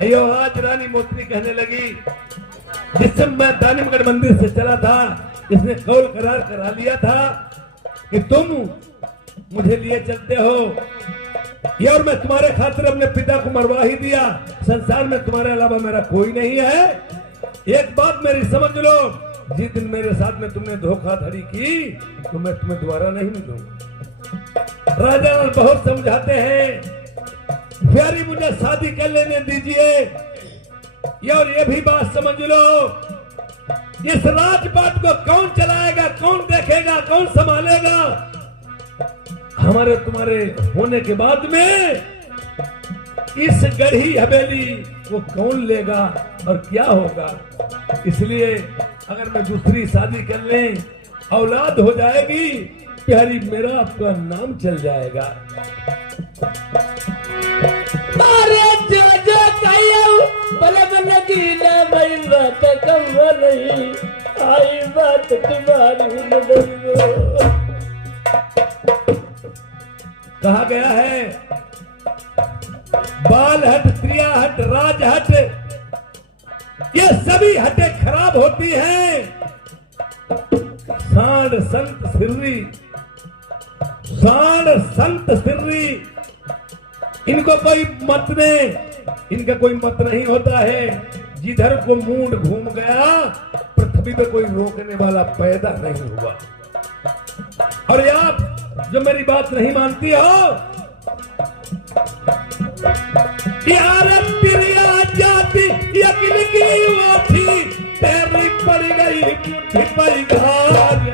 अयो आज रानी मोत्री कहने लगी, जिस समय मैं दानिमगढ़ मंदिर से चला था, इसने कौल करार करा लिया था कि तुम मुझे लिए चलते हो, ये और मैं तुम्हारे खातिर अपने पिता को मरवा ही दिया। संसार में तुम्हारे अलावा मेरा कोई नहीं है। एक बात मेरी समझ लो, जिस दिन मेरे साथ में तुमने धोखाधड़ी की तो मैं तुम्हें दोबारा नहीं मिलूंगा। राजा बहुत समझाते हैं, प्यारी मुझे शादी कर लेने दीजिए। और ये भी बात समझ लो, इस राजपाट को कौन चलाएगा, कौन देखेगा, कौन संभालेगा? हमारे तुम्हारे होने के बाद में इस गढ़ी हवेली को कौन लेगा और क्या होगा? इसलिए अगर मैं दूसरी शादी कर लें, औलाद हो जाएगी, प्यारी मेरा आपका नाम चल जाएगा। अरे जो जो कहियो बलम लगी ना, भाई बात कम नहीं आई, बात तुम्हारी नहीं। कहा गया है, बाल हट, त्रिया हट, राज हट, ये सभी हटें खराब होती हैं। सांड संत सिर्री, सांड संत सिर्री, इनको कोई मत नहीं, इनका कोई मत नहीं होता है। जिधर को मूड घूम गया, पृथ्वी पे कोई रोकने वाला पैदा नहीं हुआ। और आप जो मेरी बात नहीं मानती हो, यार प्रिया जाति यकीन की वो थी, तेरी पड़ गई परिधान।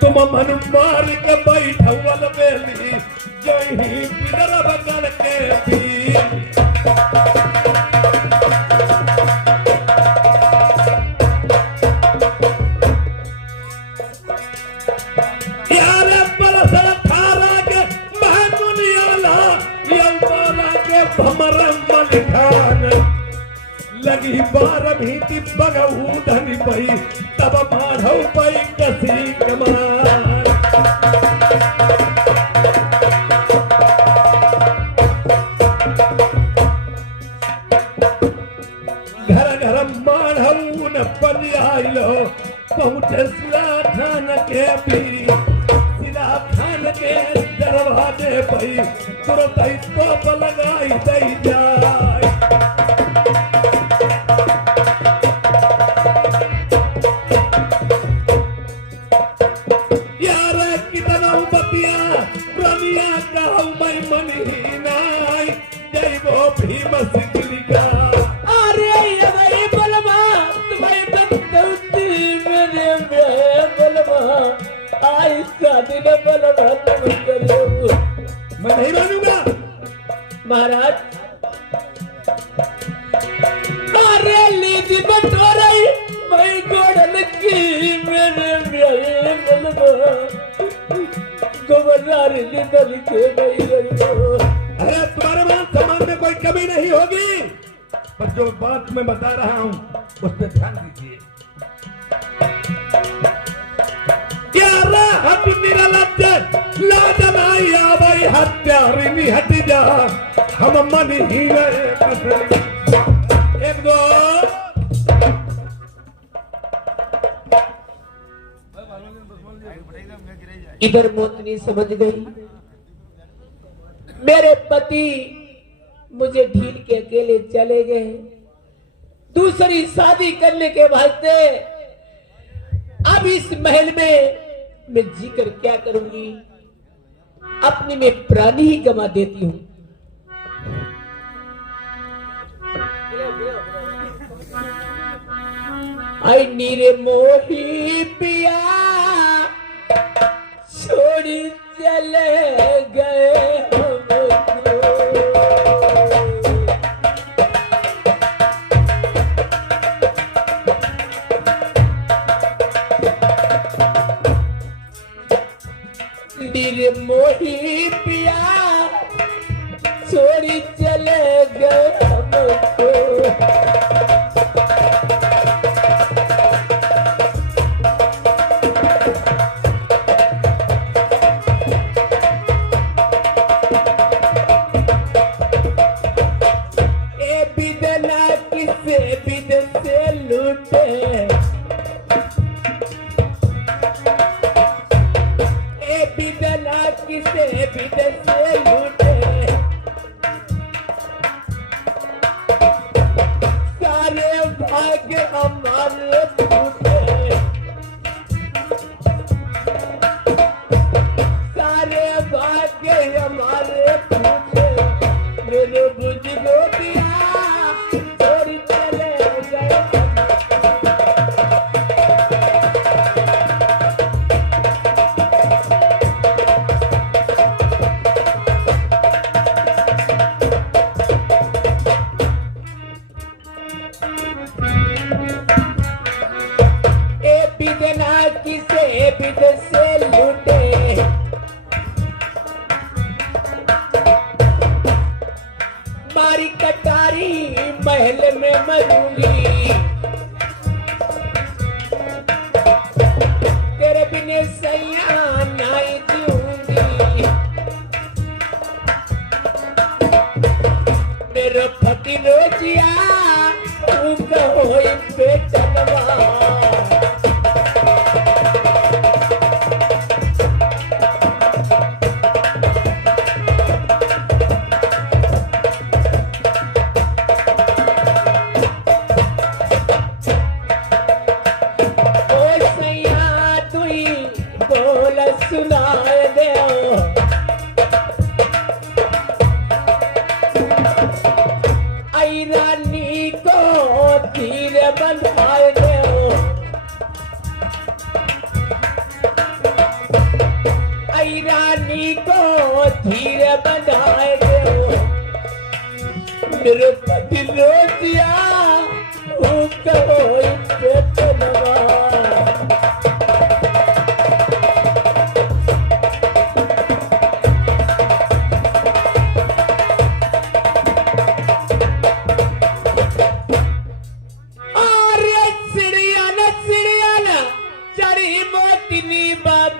तुम मन मार के बैठवल बेली, जो ही पिदर बगल के पी। लगी 12 भीति बगहू धनी पई, तब माधव पई कसी कमान। घर घर माधव न पलियाइलो, पहुँचे सिला खान के भी, सिला खान के दरवाजे पई, तुरंत ही तोप लगाई दई जाए। अरे ये बलमा तुम्हारी बदौलती मेरे बलमा आई शादी न बलमा तुम करो। मैं नहीं मानूंगा महाराज। अरे लीदी बटोरई मैं गोड़न की मेरे बलमा, गोबरदारी निकल के नहीं रही। अरे तुम्हारे मान सम्मान में कोई कमी नहीं होगी, पर जो बात मैं बता रहा हूं उस पर ध्यान दीजिए। हट निरलज लाजन आई आवाई हत्यारिनी हट जा, हम मन ही गए कसरी। एक दो इधर मोतनी समझ गई, मेरे पति मुझे ढील के अकेले चले गए। दूसरी शादी करने के वास्ते अब इस महल में मैं जीकर क्या करूंगी? अपनी मैं प्राणी ही गंवा देती हूं। आई नीरे मोही पिया छोड़ी चले गए हमको। नीरे मोही पिया छोड़ी चले गए हमको। मारी कटारी महल में मरूंगी, तेरे बिने सैया नहीं जीऊंगी। मेरा पति रोजिया तू कहो बेटनवा। सुनाए दे आई रानी को धीरे बंधाए दे। आई रानी को धीरे बंधाए दे। मेरे पति रोजिया कहो बेटनवा।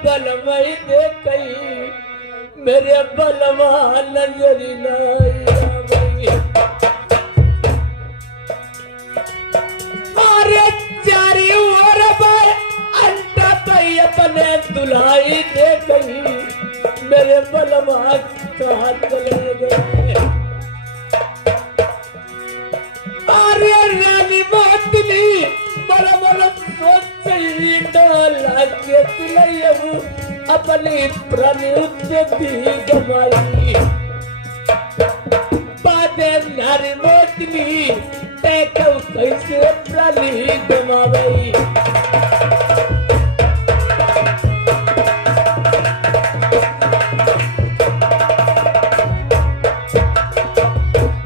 बलवाई दे कई मेरे बलवा नजरी नहीं। अरे चारी ओर अंटा पई अपने दुलाई दे कई मेरे बलवा कहाँ चले गए। अरे रानी मोतनी बड़ा बड़ा सोच डाला के तुलयू अपनी प्रणुति गमाई। बादे नारी मोतनी ते कौ कैसे प्राणी गमावई।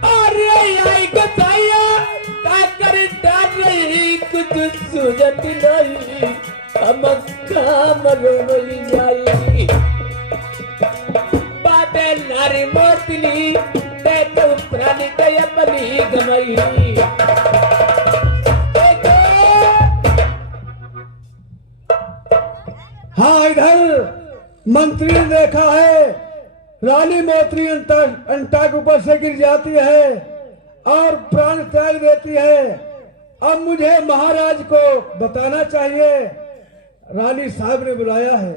अरे आई गताया का कर डाल रही कुछ सूझत नहीं। मरोई जाई बादे नारी मोतनी ते तो प्राणी के अपनी गमई। हाँ, इधर मंत्री ने देखा है रानी मोतरी अंटा के ऊपर से गिर जाती है और प्राण त्याग देती है। अब मुझे महाराज को बताना चाहिए। रानी साहब ने बुलाया है।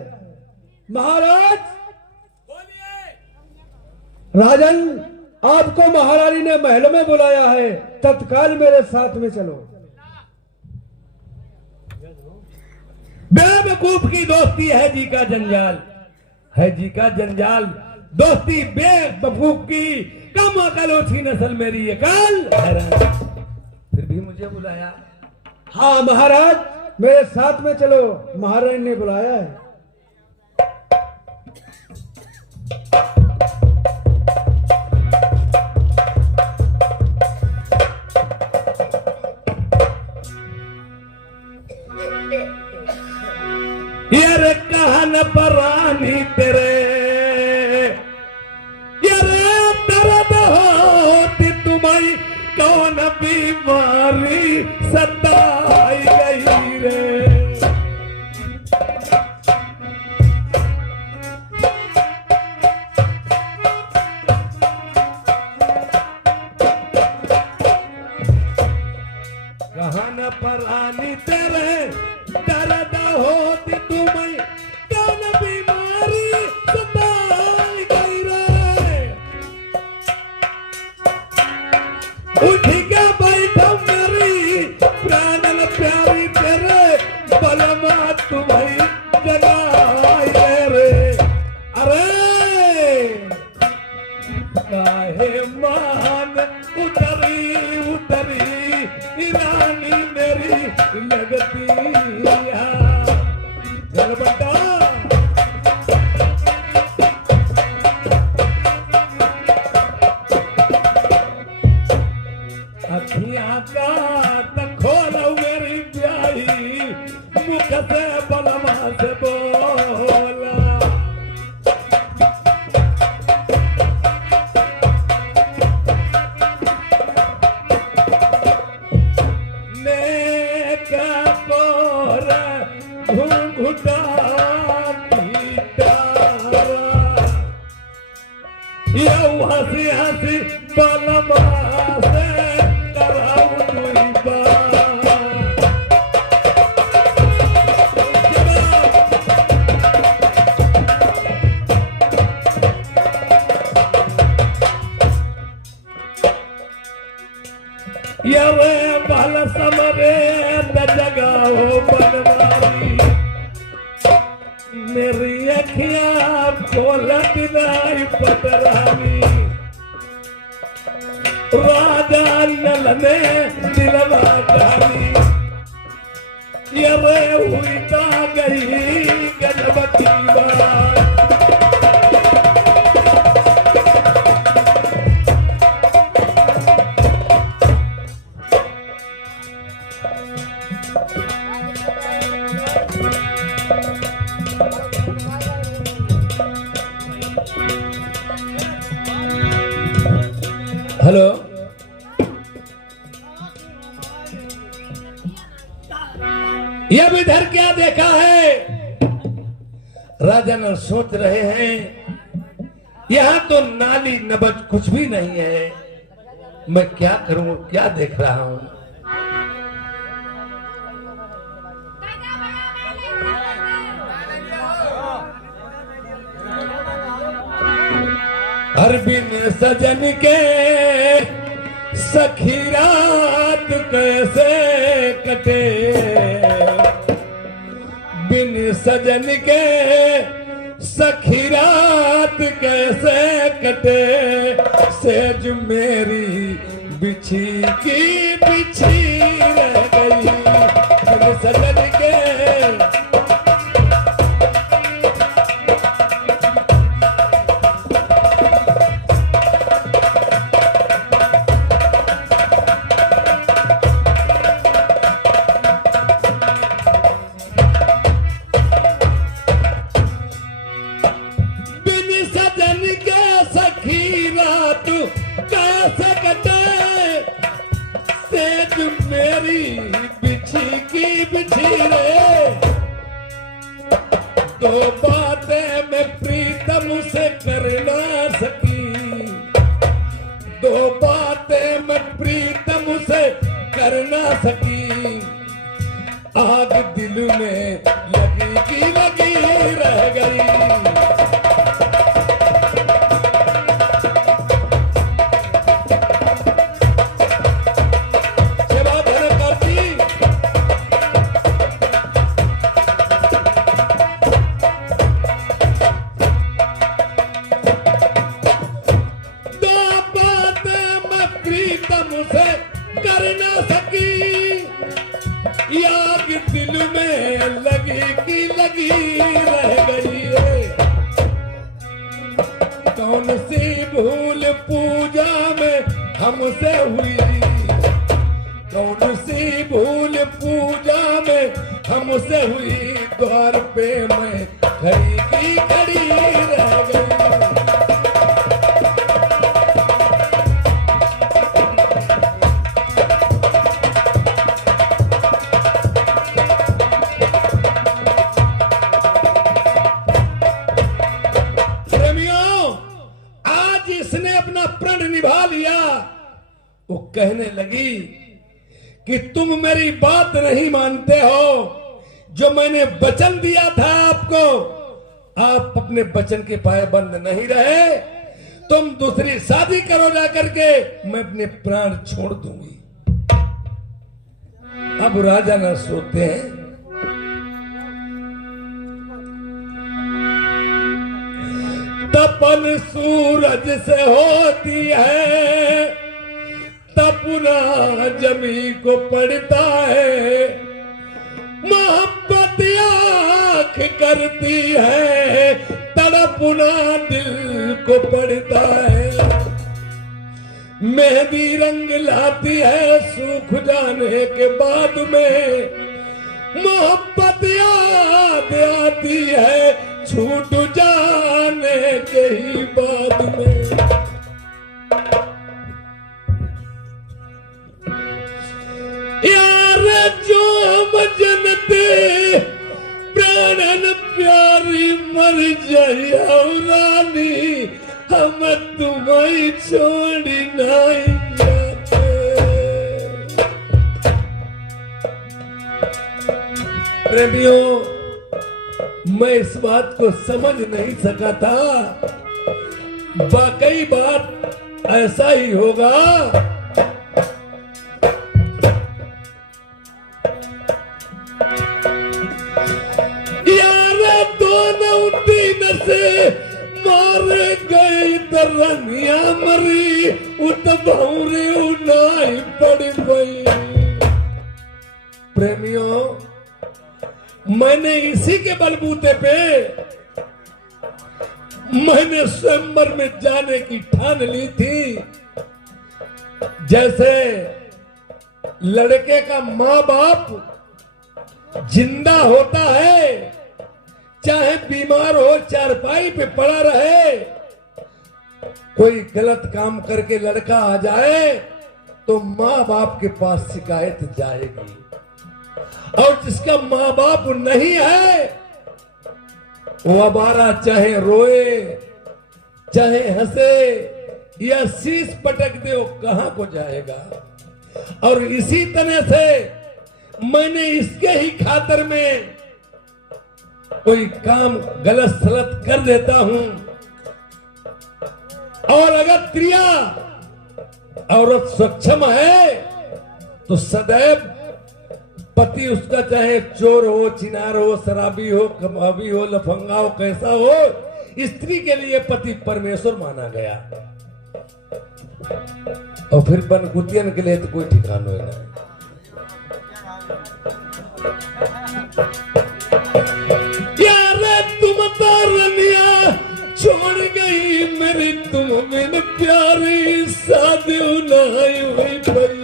महाराज राजन, आपको महारानी ने महल में बुलाया है, तत्काल मेरे साथ में चलो। बेवकूफ की दोस्ती है जी का जंजाल, है जी का जंजाल। दोस्ती बेवकूफ की, कम अकल ओछी नस्ल मेरी अकल। फिर भी मुझे बुलाया। हाँ महाराज, मेरे साथ में चलो, महारानी ने बुलाया है। यार कहन परानी तेरे, यार दर्द होती तुम्हारी कौन बीमारी सताई गई रे। कहन परानी तेरे दर्द होती तुम्हें कौन बीमारी सताई गई रे। उठ के बैठो मेरी प्राणल प्यारी तेरे बलमा तुम्हें जगाई रे। अरे काहे मान उतरी उतरी रानी मेरी लगती चल बता। अखियां का खोलो मेरी प्यारी, मुख से बलमा से बोला। हंसी हंसी बलमा से कराऊं दुई बार। ये बल समरे जगाओ बनवारी, मेरी अखियां खोलत नहीं पतरानी। राजा नल ने दिलवा डाली, ये हुई ता गई गजब की बात। हेलो, ये अब इधर क्या देखा है? राजा नल सोच रहे हैं, यहां तो नाली नबज कुछ भी नहीं है, मैं क्या करूं, क्या देख रहा हूं। हर बिन सजन के सखी रात कैसे कटे, बिन सजन के सखी रात कैसे कटे। सेज मेरी बिछी की बिछी रह गई, बिन सजन के। मेरी बिछी की बिछी रे, दो बातें मैं प्रीतम से कर ना सकी, दो बातें मैं प्रीतम से कर ना सकी। आग दिल में लगी की लगी रह गई। से कर ना सकी, याद दिल में लगी की लगी रह गई है। कौन सी भूल पूजा में हमसे हुई, कौन सी भूल पूजा में हमसे हुई, द्वार पे मैं खड़ी की खड़ी रह गई। निभा लिया। वो कहने लगी कि तुम मेरी बात नहीं मानते हो, जो मैंने वचन दिया था आपको, आप अपने वचन के पायबंद नहीं रहे, तुम दूसरी शादी करो जा करके, मैं अपने प्राण छोड़ दूंगी। अब राजा न सोते हैं, तपन सूरज से होती है, तपना जमी को पड़ता है, मोहब्बत आँख करती है, तड़पना दिल को पड़ता है। मेहंदी रंग लाती है सूख जाने के बाद में, मोहब्बत याद आती है छूट जाने के ही बाद में। यार जो हम जनते प्राणन प्यारी मर जाए रानी, हम तुम्हें छोड़ नहीं जाते। प्रेमियों, मैं इस बात को समझ नहीं सका था, वाकई बात ऐसा ही होगा। यार दोनों दिन से मारे गई दरनिया मरी, उत भौरे उनाई पड़ गई। प्रेमियों, मैंने इसी के बलबूते पे मैंने स्वयंवर में जाने की ठान ली थी। जैसे लड़के का माँ बाप जिंदा होता है, चाहे बीमार हो चारपाई पे पड़ा रहे, कोई गलत काम करके लड़का आ जाए तो माँ बाप के पास शिकायत जाएगी, और जिसका माँ बाप नहीं है वो आवारा चाहे रोए चाहे हंसे या शीश पटक दे, वो कहां को जाएगा। और इसी तरह से मैंने इसके ही खातिर में कोई काम गलत सलत कर देता हूं, और अगर प्रिया औरत सक्षम है तो सदैव पति उसका चाहे चोर हो, चिनार हो, शराबी हो, कबाबी हो, लफंगा हो, कैसा हो, स्त्री के लिए पति परमेश्वर माना गया। और फिर बनकुतियन के लिए तो कोई ठिकाना नहीं। यार तुम तो रनिया छोड़ गई मेरी, तुम बिन प्यारी शादी नहीं हुई भाई।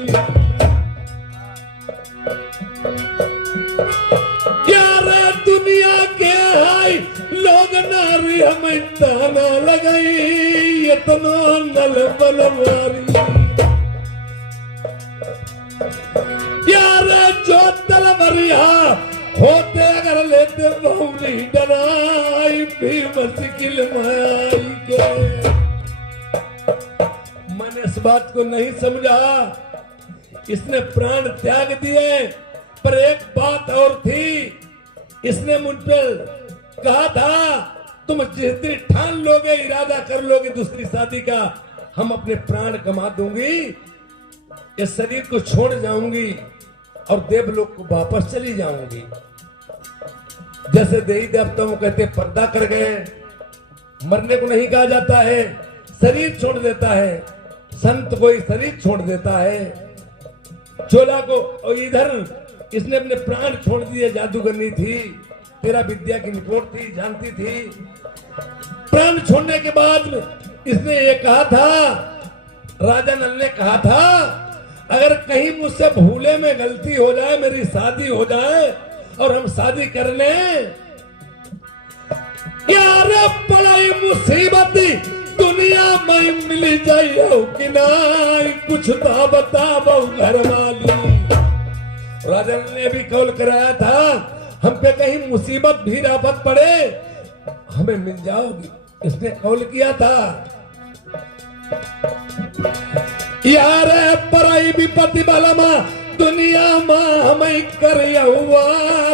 दुनिया के हाय लोग नारी हमें ताना लगाई, इतना नल बलवारी। यार जो तलवरिया होते अगर लेते बहुली डराई भी मुश्किल माई के। मैंने इस बात को नहीं समझा, इसने प्राण त्याग दिए, पर एक बात और थी, इसने मुझ पर कहा था तुम जिस दिन ठान लोगे, इरादा कर लोगे दूसरी शादी का, हम अपने प्राण गंवा दूंगी, इस शरीर को छोड़ जाऊंगी और देवलोक को वापस चली जाऊंगी। जैसे देवी देवताओं कहते पर्दा कर गए, मरने को नहीं कहा जाता है, शरीर छोड़ देता है, संत कोई शरीर छोड़ देता है, चोला को, और इधर इसने अपने प्राण छोड़ दिए। जादूगरनी थी, तेरा विद्या की निपुण थी, जानती थी। प्राण छोड़ने के बाद इसने ये कहा था, राजा नल ने कहा था, अगर कहीं मुझसे भूले में गलती हो जाए, मेरी शादी हो जाए और हम शादी कर लें, यार बड़ी मुसीबत दुनिया में मिल जाए कि ना, कुछ तो बताओ घर वाली। राजा ने भी कौल कराया था, हम पे कहीं मुसीबत भी आफत पड़े हमें मिल जाओगी। इसने कौल किया था, यार पराई विपत्ति बलमा दुनिया में हमें कर हुआ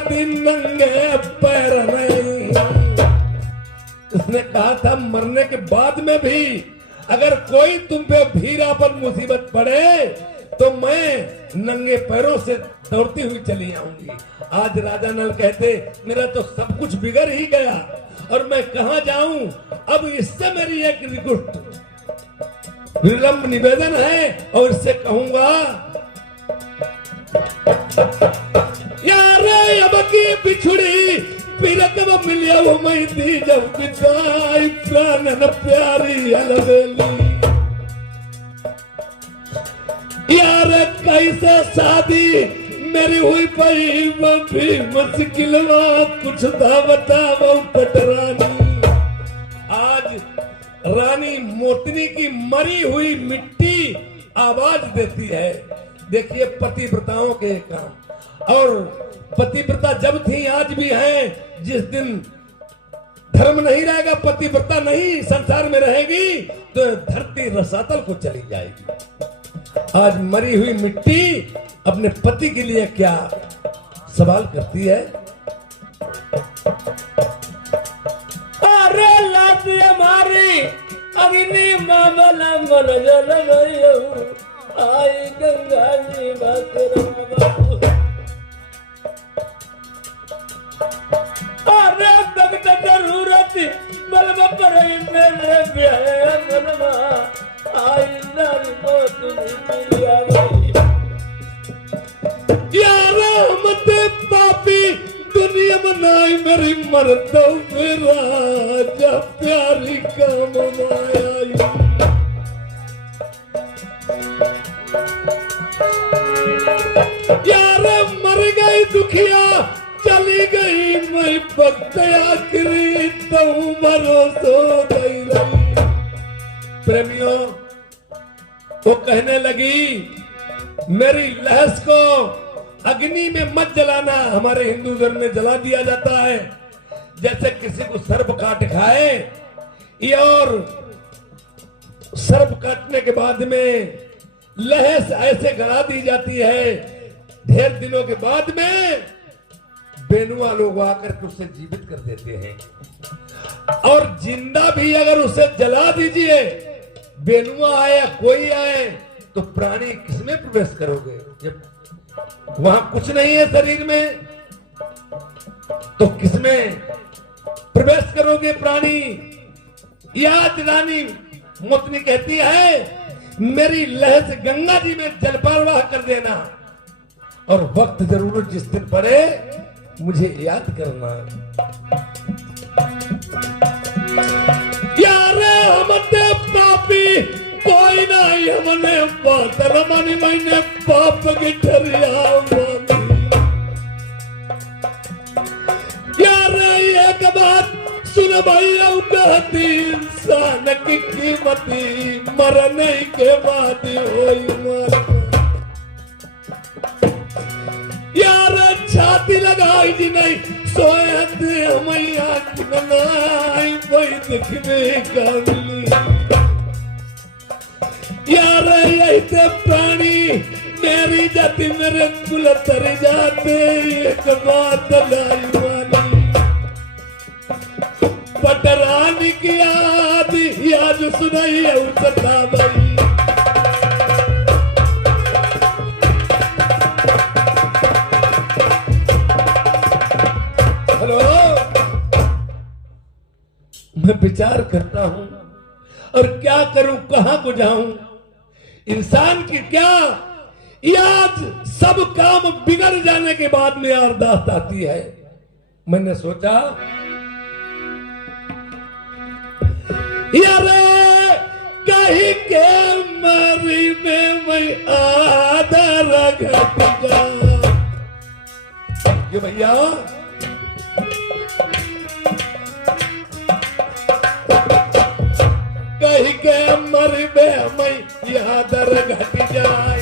दिन नंगे पैर नहीं। उसने कहा था मरने के बाद में भी अगर कोई तुम पे भीरा पर मुसीबत पड़े तो मैं नंगे पैरों से दौड़ती हुई चली आऊंगी। आज राजा नल कहते मेरा तो सब कुछ बिगड़ ही गया और मैं कहां जाऊं। अब इससे मेरी एक विलंब निवेदन है और इससे कहूंगा, यार अब की बिछुड़ी पिरकब मिलिया वो मैं दी जब बिताई प्राण न प्यारी अलबेली। यार कैसे शादी मेरी हुई पई वो भी मुश्किल कुछ था बताओ पटरानी। आज रानी मोतनी की मरी हुई मिट्टी आवाज देती है। देखिए पतिव्रताओं के काम, और पतिव्रता जब थी आज भी हैं। जिस दिन धर्म नहीं रहेगा, पतिव्रता नहीं संसार में रहेगी तो धरती रसातल को चली जाएगी। आज मरी हुई मिट्टी अपने पति के लिए क्या सवाल करती है। अरे लाती हमारी अग्नि मामला मन जल आई गंगा जी अरे भक्त जरूरत बलब पर मेरे ब्याह आई नारी मोत यार मत पापी दुनिया मनाई मेरी मर्द मेरा जब प्यारी काम माया। यार मर गई दुखिया चली गई मैं भक्त आखिरी तो भरोसो गई रही। प्रेमियों वो कहने लगी मेरी लहस को अग्नि में मत जलाना। हमारे हिंदू धर्म में जला दिया जाता है, जैसे किसी को सर्प काट खाए, और सर्प काटने के बाद में लहस ऐसे गला दी जाती है। ढेर दिनों के बाद में बेनुआ लोग आकर उसे जीवित कर देते हैं, और जिंदा भी अगर उसे जला दीजिए, बेनुआ आए या कोई आए, तो प्राणी किसमें प्रवेश करोगे जब वहां कुछ नहीं है शरीर में, तो किसमें प्रवेश करोगे प्राणी। याद रानी मोतनी कहती है मेरी लहस गंगा जी में जल प्रवाह कर देना, और वक्त जरूर जिस दिन पड़े मुझे याद करना। यार हम पापी कोई नहीं, हमने पातर मानी मैंने पाप की ठरिया। यार एक बात सुन भाई, कहती इंसान की कीमती मरने के बाद होई। यार छाती लगाई जी नहीं सोए मैया दिखने का मिली। यार यही ते प्राणी मेरी जाति मेरे कुल तर जाते, एक बात लाई वाली पटरानी की याद सुनाई उठता भाई। हेलो, मैं विचार करता हूं और क्या करूं, कहां को जाऊं। इंसान की क्या, याद सब काम बिगड़ जाने के बाद में अरदास आती है। मैंने सोचा यार कहीं के मरी में मैं आदर घट जा, ये भैया कहीं के मरी में मैं आदर घट जाए,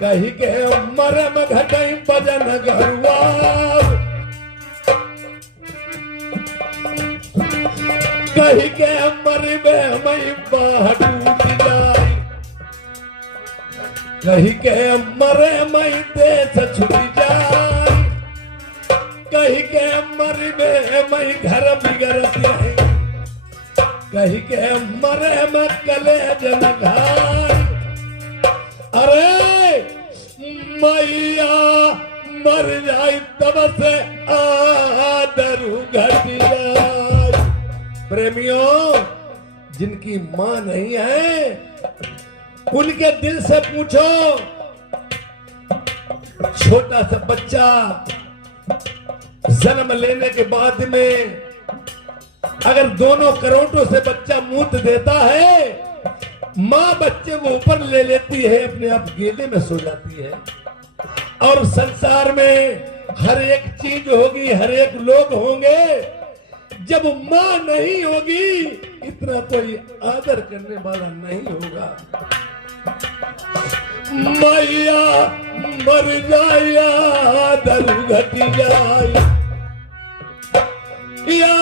कहीं के मरे में घटाई बजन घरुआ, कहीं के मरी में मैं बाह टूट जाए, कहीं के मरे मैं देश छूट जाए, कहीं के मरी में मैं घर बिगड़ जाए, कहीं के मरे में कलेज न घाय। अरे मैया मर जाए तब से आदर घट जाए। प्रेमियों, जिनकी मां नहीं है उनके दिल से पूछो, छोटा सा बच्चा जन्म लेने के बाद में अगर दोनों करोटों से बच्चा मूत देता है, माँ बच्चे को ऊपर ले लेती है, अपने आप गेले में सो जाती है। और संसार में हर एक चीज होगी, हर एक लोग होंगे, जब माँ नहीं होगी इतना कोई आदर करने वाला नहीं होगा। मैया मर जाया आदर घट जाए, या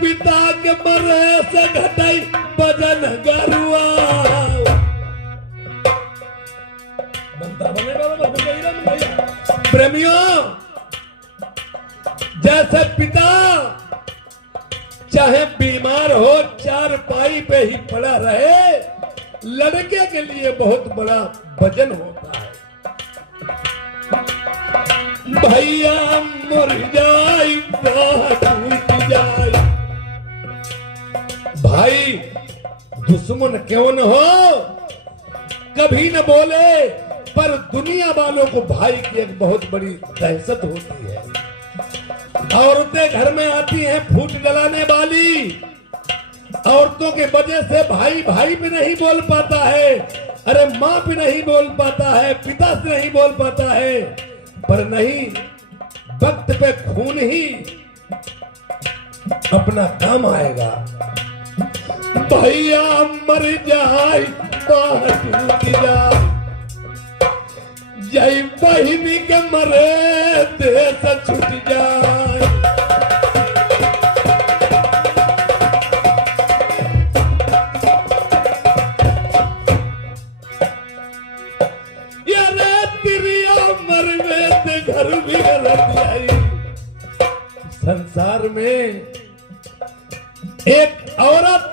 पिता के मरे से घटाई बजन गरुआ। प्रेमियों, जैसे पिता चाहे बीमार हो चारपाई पे ही पड़ा रहे, लड़के के लिए बहुत बड़ा वजन होता है। भैया मर जाए बाह टूट जाए, भाई दुश्मन क्यों न हो, कभी न बोले, पर दुनिया वालों को भाई की एक बहुत बड़ी दहशत होती है। औरतें घर में आती हैं फूट जलाने वाली, औरतों के वजह से भाई भाई भी नहीं बोल पाता है, अरे माँ भी नहीं बोल पाता है, पिता से नहीं बोल पाता है, पर नहीं, वक्त पे खून ही अपना काम आएगा। भैया मर जाए बाह टूट जाए, जय बहिनी के मरे देश छूट जाए। यारे तिरिया मरवे ते घर बिगड़ जाए। संसार में एक औरत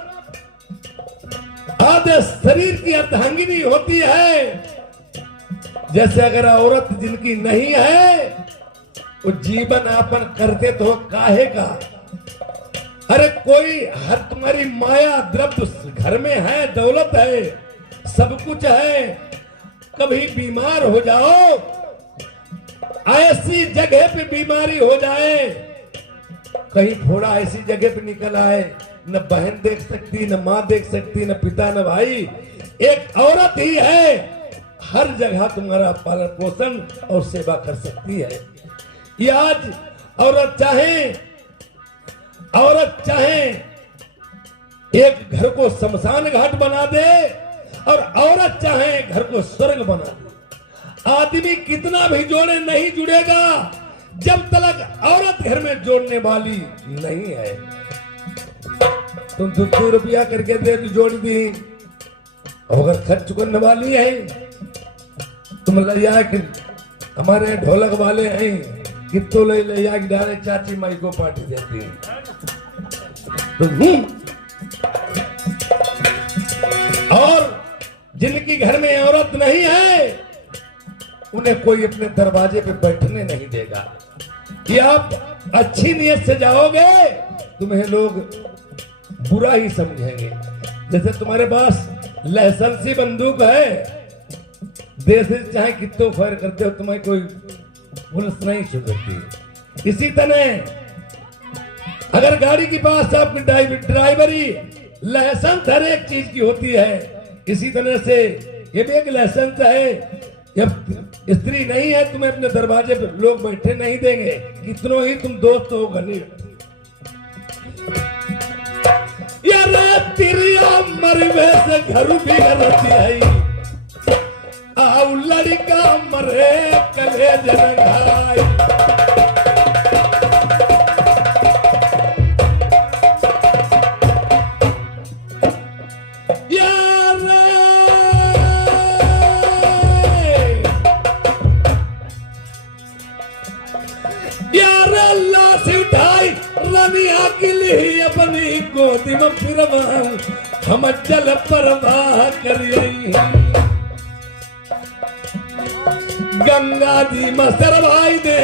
आधे शरीर की अर्धांगिनी होती है, जैसे अगर औरत जिनकी नहीं है वो जीवन यापन करते तो काहे का। अरे कोई हर तुम्हारी माया द्रव्य घर में है, दौलत है, सब कुछ है, कभी बीमार हो जाओ, ऐसी जगह पे बीमारी हो जाए, कहीं थोड़ा ऐसी जगह पे निकल आए, न बहन देख सकती, न माँ देख सकती, न पिता, न भाई, एक औरत ही है हर जगह तुम्हारा पालन पोषण और सेवा कर सकती है। ये आज औरत चाहे एक घर को शमशान घाट बना दे और औरत चाहे घर को स्वर्ग बना दे। आदमी कितना भी जोड़े नहीं जुड़ेगा जब तक औरत घर में जोड़ने वाली नहीं है। तुम 2 रुपया करके दे तो जोड़ दी, अगर खर्च करने वाली है, तुम ले जा कि हमारे ढोलक वाले हैं कितो ले जा कि डाले चाची माई को पार्टी देती है। और जिनकी घर में औरत नहीं है उन्हें कोई अपने दरवाजे पे बैठने नहीं देगा कि आप अच्छी नीयत से जाओगे तुम्हें लोग बुरा ही समझेंगे। जैसे तुम्हारे पास लाइसेंसी बंदूक है, देश से चाहे कितने फायर करते हो तुम्हें कोई पुलिस नहीं छू सकती। इसी तरह अगर गाड़ी के पास आपकी ड्राइवरी लाइसेंस हर एक चीज की होती है, इसी तरह से ये भी एक लाइसेंस है। जब स्त्री नहीं है तुम्हें अपने दरवाजे पे लोग बैठे नहीं देंगे, कितनों ही तुम दोस्त हो गली। यार तिरिया मरवे से घर भी गलती है, आओ लड़का मरे कलेज रंगाई। अपनी गोदी में फिरवा हम जल परवाह करिए, गंगा जी में सरवाई दे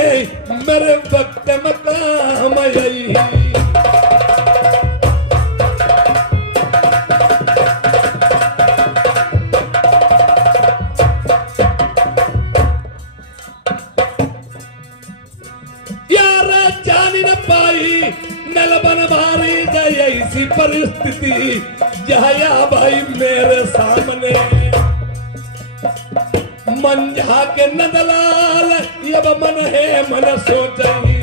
मेरे वक्त में काम आई। यार जानी न पाई नलबन भारी गई ऐसी परिस्थिति, जया भाई मेरे सामने मंझा के नदलाल अब मन है मन सोचई।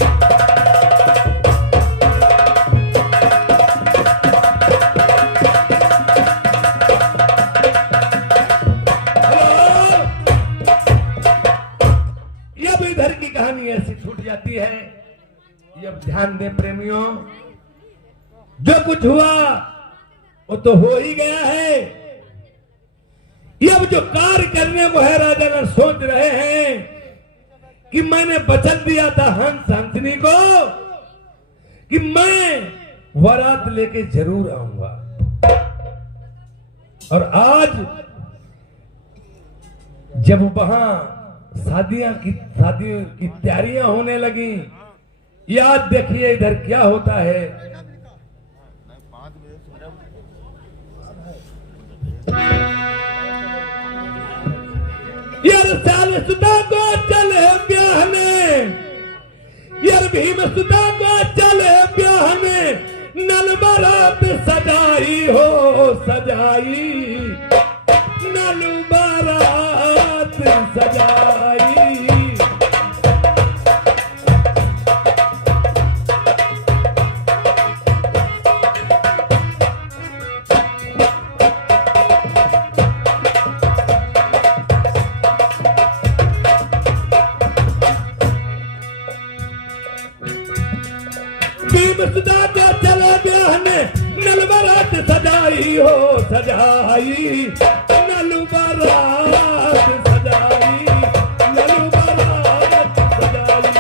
अब इधर की कहानी ऐसी छूट जाती है। अब ध्यान दे प्रेमियों, जो कुछ हुआ वो तो हो ही गया है। अब जो कार्य करने को है राजा न सोच रहे हैं कि मैंने वचन दिया था हंस हंसनी को कि मैं बारात लेके जरूर आऊंगा, और आज जब वहां शादियों की तैयारियां होने लगी, याद देखिए इधर क्या होता है। यार साल सुदा को चले ब्याहने, यार भीम सुदा को चले ब्याहने, नल बारात सजाई हो सजाई, नल बारात सजाई। सुदा को चले ब्याहने, नल बारात सजाई हो सजाई, नल बारात सजाई, नल बारात सजाई।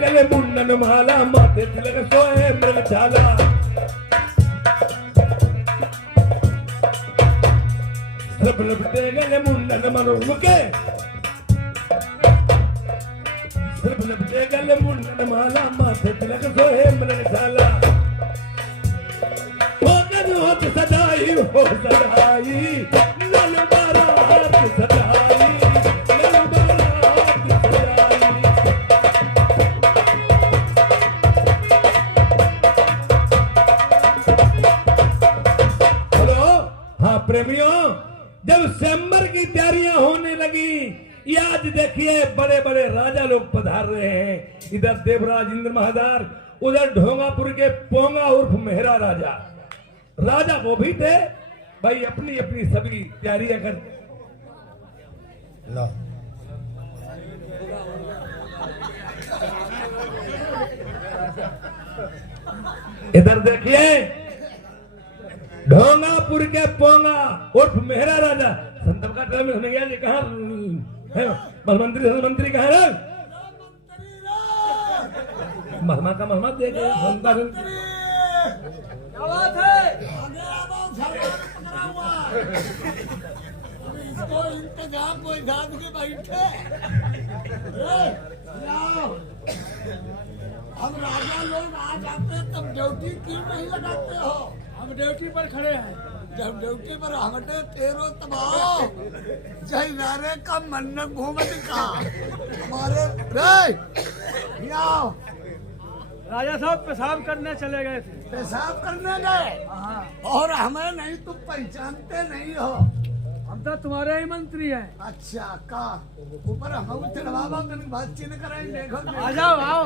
गले मुंडन माला माथे तिलक सोए मृगशाला, गले मुंडन मरुम के, गले मुंडन माला माथे तिलक सोए मृगशाला, होत सजाई हो सजाई, नल बारात सजाई, नल बारात सजाई। प्रेमियों, जब स्वयंवर की तैयारियां होने लगी, आज देखिए बड़े बड़े राजा लोग पधार रहे हैं। इधर देवराज इंद्र महादार, उधर ढोंगापुर के पोंगा उर्फ मेहरा राजा, राजा वो भी थे भाई, अपनी अपनी सभी तैयारियां कर। इधर देखिए ढोंगापुर के पोंगा उर्फ मेहरा राजा, संतम का टर्म सुन गया जी, कहाँ है मंत्री कहाँ है? महमा का महमा देखे, क्या बात है? हुआ है। इसको इंतजाम कोई गांव के बैठे हम राजा लोग आ जाते तब ड्यूटी क्यों नहीं लगाते हो? हम ड्यूटी पर खड़े हैं। जब ड्यूटी पर हटे तेरो तबाओ जय नारे का मन घूमत का हमारे रे आओ राजा साहब पेशाब करने चले गए थे। पेशाब करने गए हाँ, और हमें नहीं तुम पहचानते नहीं हो। हम तो तुम्हारे ही मंत्री हैं। अच्छा का ऊपर हम चढ़वावा तन बातचीत करेंगे देखो आ जाओ, आओ।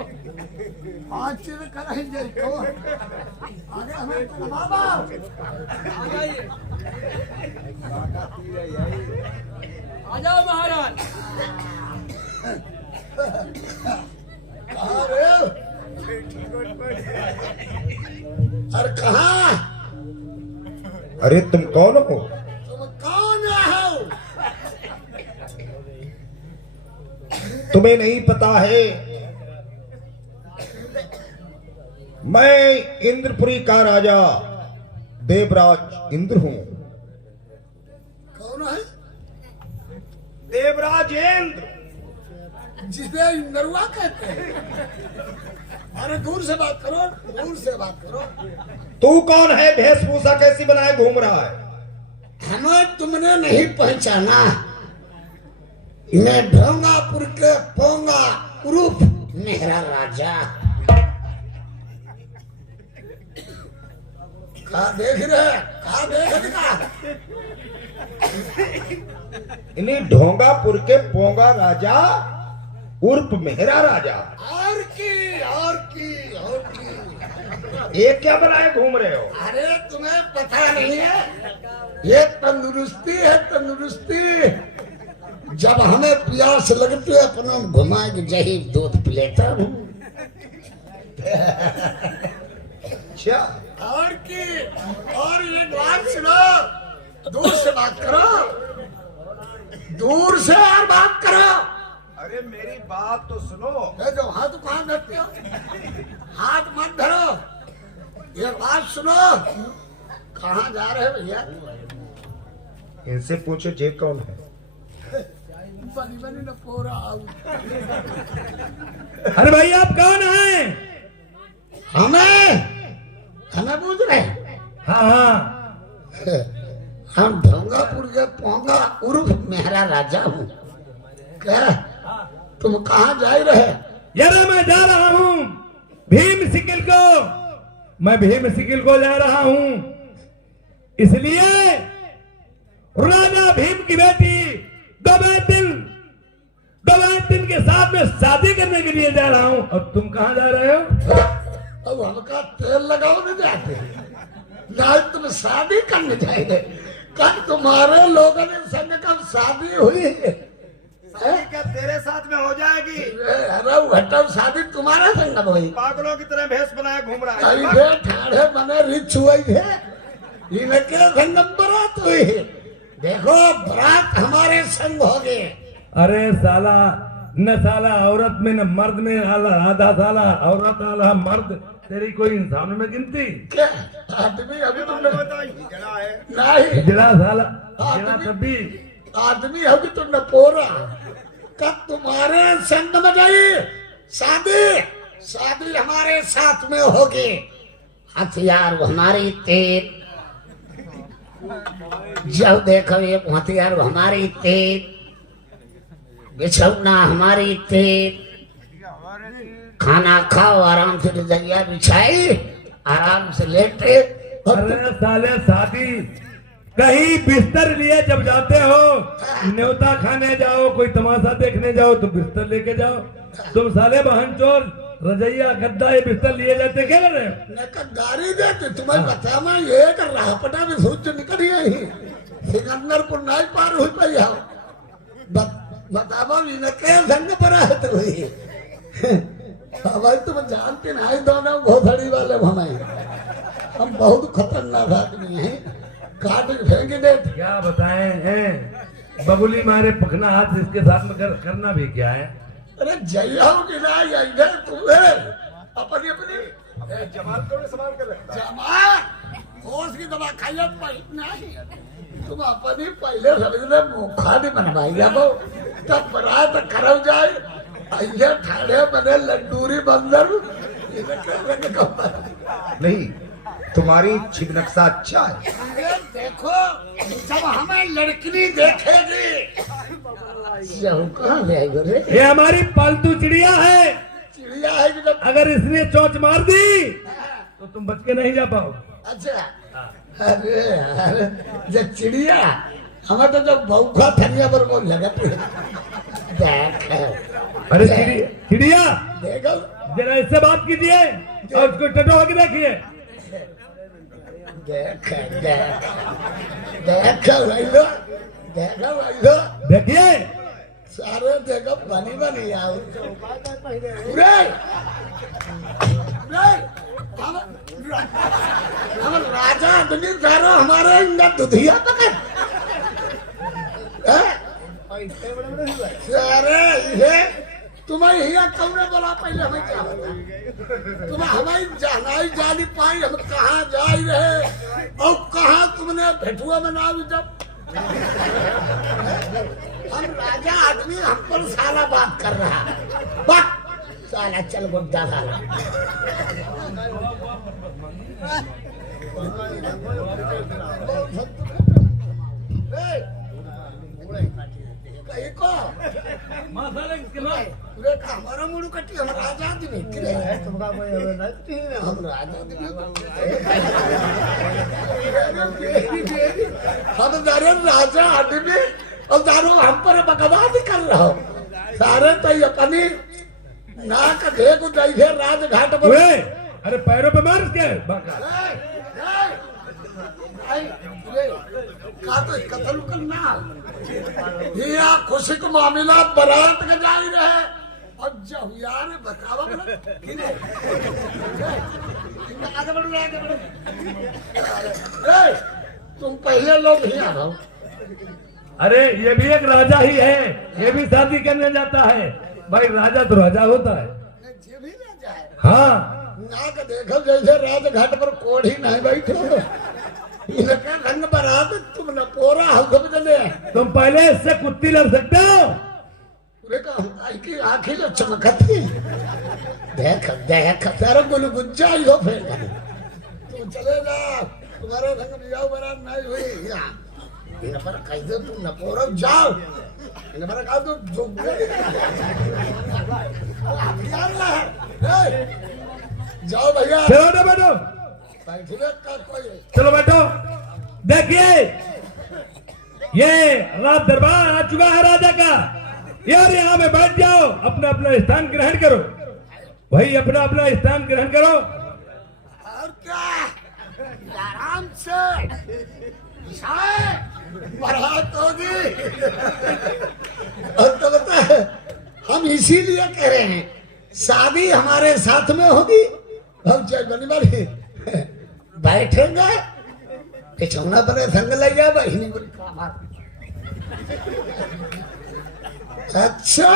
बातचीत करेंगे देखो आगे हमें चढ़वावा आ जाइए, आ जाओ महाराज। कहाँ रे? अरे कहाँ? अरे तुम कौन हो? तुम कौन हो? तुम्हें नहीं पता है मैं इंद्रपुरी का राजा देवराज इंद्र हूँ। कौन है? देवराज इंद्र, जिसे इंद्रुआ कहते हैं। अरे दूर से बात करो, दूर से बात करो। तू कौन है? वेशभूषा कैसी बनाए घूम रहा है? हमें तुमने नहीं पहचाना। मैं ढोंगापुर के पोंगा उर्फ मेहरा राजा। कहा देख रहे? कहा देख रहा? इन्हीं ढोंगापुर के पोंगा राजा उर्फ मेहरा राजा। और की ये क्या बनाए घूम रहे हो? अरे तुम्हें पता नहीं है, ये तंदुरुस्ती है, तंदुरुस्ती। जब हमें प्यास लगती है अपना घुमा के जही दूध पिलेता हूँ। अच्छा, और की और ये बात सुनो, दूर से बात करो, दूर से और बात करो। अरे मेरी बात तो सुनो। ये जो हाथ कहाँ धरते हो? हाथ मत धरो। ये बात सुनो, कहाँ जा रहे हो भैया? इनसे पूछो जे कौन है? बनी बनी न पूरा अरे भाई आप कौन हैं? हमें पूछ रहे? हाँ हाँ, हम ढोंगापुर के पोंगा उर्फ मेहरा राजा हूँ। क्या तुम कहाँ जा रहे? यार मैं जा रहा हूँ भीम सिकिल को। मैं भीम सिकिल को जा रहा हूँ, इसलिए राजा भीम की बेटी दमयंती के साथ में शादी करने के लिए जा रहा हूँ। और तुम कहाँ जा रहे हो? अब हमका तेल लगाओ नहीं जाते ना, तुम शादी करने जाएंगे। कल तुम्हारे लोगों ने संग कब शादी हुई? शादी क्या तेरे साथ में हो जाएगी? अरे हटाओ, शादी तुम्हारा संग हुई। पागलों की तरह भेष बनाए घूम रहा है। ऐसे ठाड़े बने रिच हुई है, इनके संग बरात हुई। देखो बरात हमारे संग हो गए। अरे साला, न साला औरत में न मर्द में आधा साला औरत आधा मर्द, तेरी कोई इंसान में गिनती? क्या आदमी अभी तुमने नहीं जड़ा साला जड़ा तभी आदमी अभी तुमने पोरा कब तुम्हारे संग में गई शादी हमारे साथ में होगी। हथियार हमारी तेज, जब देखो ये हथियार हमारी तेज, बिछौना हमारी तेज। खाना खाओ आराम से, रजाइया बिछाई आराम से लेटे। अरे साले शादी कहीं बिस्तर लिए जब जाते हो, न्योता खाने जाओ, कोई तमाशा देखने जाओ तो बिस्तर लेके जाओ। तुम साले बहन चोर रजैया गद्दा ये बिस्तर लिए जाते क्या कर रहे हो? गाड़ी देते तुम्हें बता मैं ये कर रहा पटा भी सूच निकली ही सिकंदरपुर नहीं पार हुई पाई आओ बतावा इनके संग पर रहते हुई। भाई तुम जानते नहीं दोनों घोसड़ी वाले हमें, हम बहुत खतरनाक आदमी हैं, काट के फेंक दे। क्या बताएं हैं बबुली मारे पखना हाथ इसके साथ में करना भी क्या है? अरे जइयो कि ना इधर तुम्हें अपनी अपनी जमाल को संभाल कर रखता है। जमाल होश की दवा खाइए नहीं तुम अपनी पहले समझले मुखानी बनवाई जाबो तब बरात खराब जाए अइया ठाड़े बने लड्डूरी बंदर नहीं, तुम्हारी छिप नक्शा अच्छा है। अरे देखो जब हमें लड़की देखेगी कहाँ ले रे? ये हमारी पालतू चिड़िया है। चिड़िया है कि जब अगर इसने चोंच मार दी तो तुम बच के नहीं जा पाओ। अच्छा अरे यार जब चिड़िया हमें तो जब भूखा थनिया पर को लगत देख अरे चिड़िया देखो जरा इससे बात कीजिए और उसको टटो होकर देखिए। देख देख देख भाई लो देखो भाई लो देखिए सारे देखो बनी बनी आओ पूरे हम राजा आदमी सारो हमारे इंदा दुधिया पकड़ सारे ये तुम्हें हिया कौने बोला पहले हमें क्या बता तुम्हें हमें जाना ही जानी पाई हम कहाँ जा ही रहे और कहाँ तुमने भेटुआ में ना जब हम राजा आदमी हम पर साला बात कर रहा है बात साला चल गुड्डा साला कहीं को हमारा मुड़ू कटी हम राजा आदमी हम राजा आदमी हम दारू राजा आदमी और दारू हम पर बकवास कर रहा हो सारे तो अपनी नाक देखो जाइए राजघाट पर अरे पैरों पे मार के का तो कथल करना ये खुशी को मामला बारात के जा ही रहे और जब यार बतावा आगे बढ़ो तुम पहले लोग ही आ रहो। अरे ये भी एक राजा ही है, ये भी शादी करने जाता है। भाई राजा तो राजा होता है। ये भी राजा है हाँ नाक देखो जैसे राजघाट पर कोढ़ी नहीं बैठे इनके रंग बरात तुम न पोरा हो समझले तुम पहले इससे कुत्ती लड़ सकते हो। की आंखें जो चमकती देख देख तेरा गुल गुज्जा हो फिर तुम चले जा तुम्हारे रंग बियाह बरात नहीं हुई इन पर कह दो तुम न पोरा जाओ इन पर कहा तो जो जाओ भैया चलो ना बैठो, चलो बैठो। देखिए ये रात दरबार आ चुका है राजा का। यार यहाँ में बैठ जाओ, अपना अपना स्थान ग्रहण करो। वही अपना अपना स्थान ग्रहण करो। और क्या आराम से बारात होगी और तो बता हम इसीलिए कह रहे हैं शादी हमारे साथ में होगी हम चाहे बनी वाली बैठेंगे पिछौना पर संग लग जाए बहनी बोली अच्छा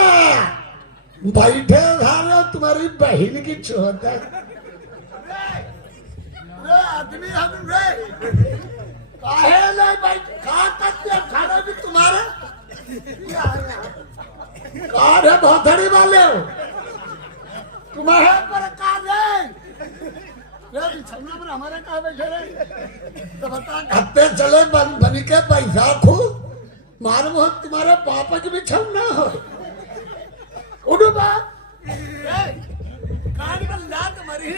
बैठे भालो तुम्हारी बहन की चोट है आदमी हम रे काहे नहीं बैठ कहाँ तक खाना भी तुम्हारा कार है भौथड़ी वाले हो तुम्हारे पर कार है बिछौना पर हमारे कहा बैठे रहे तो बता हत्ते चले बनी के पैसा खू मालूम हो तुम्हारे पापा की बिछौना हो उड़ू बाप कान में लात मरी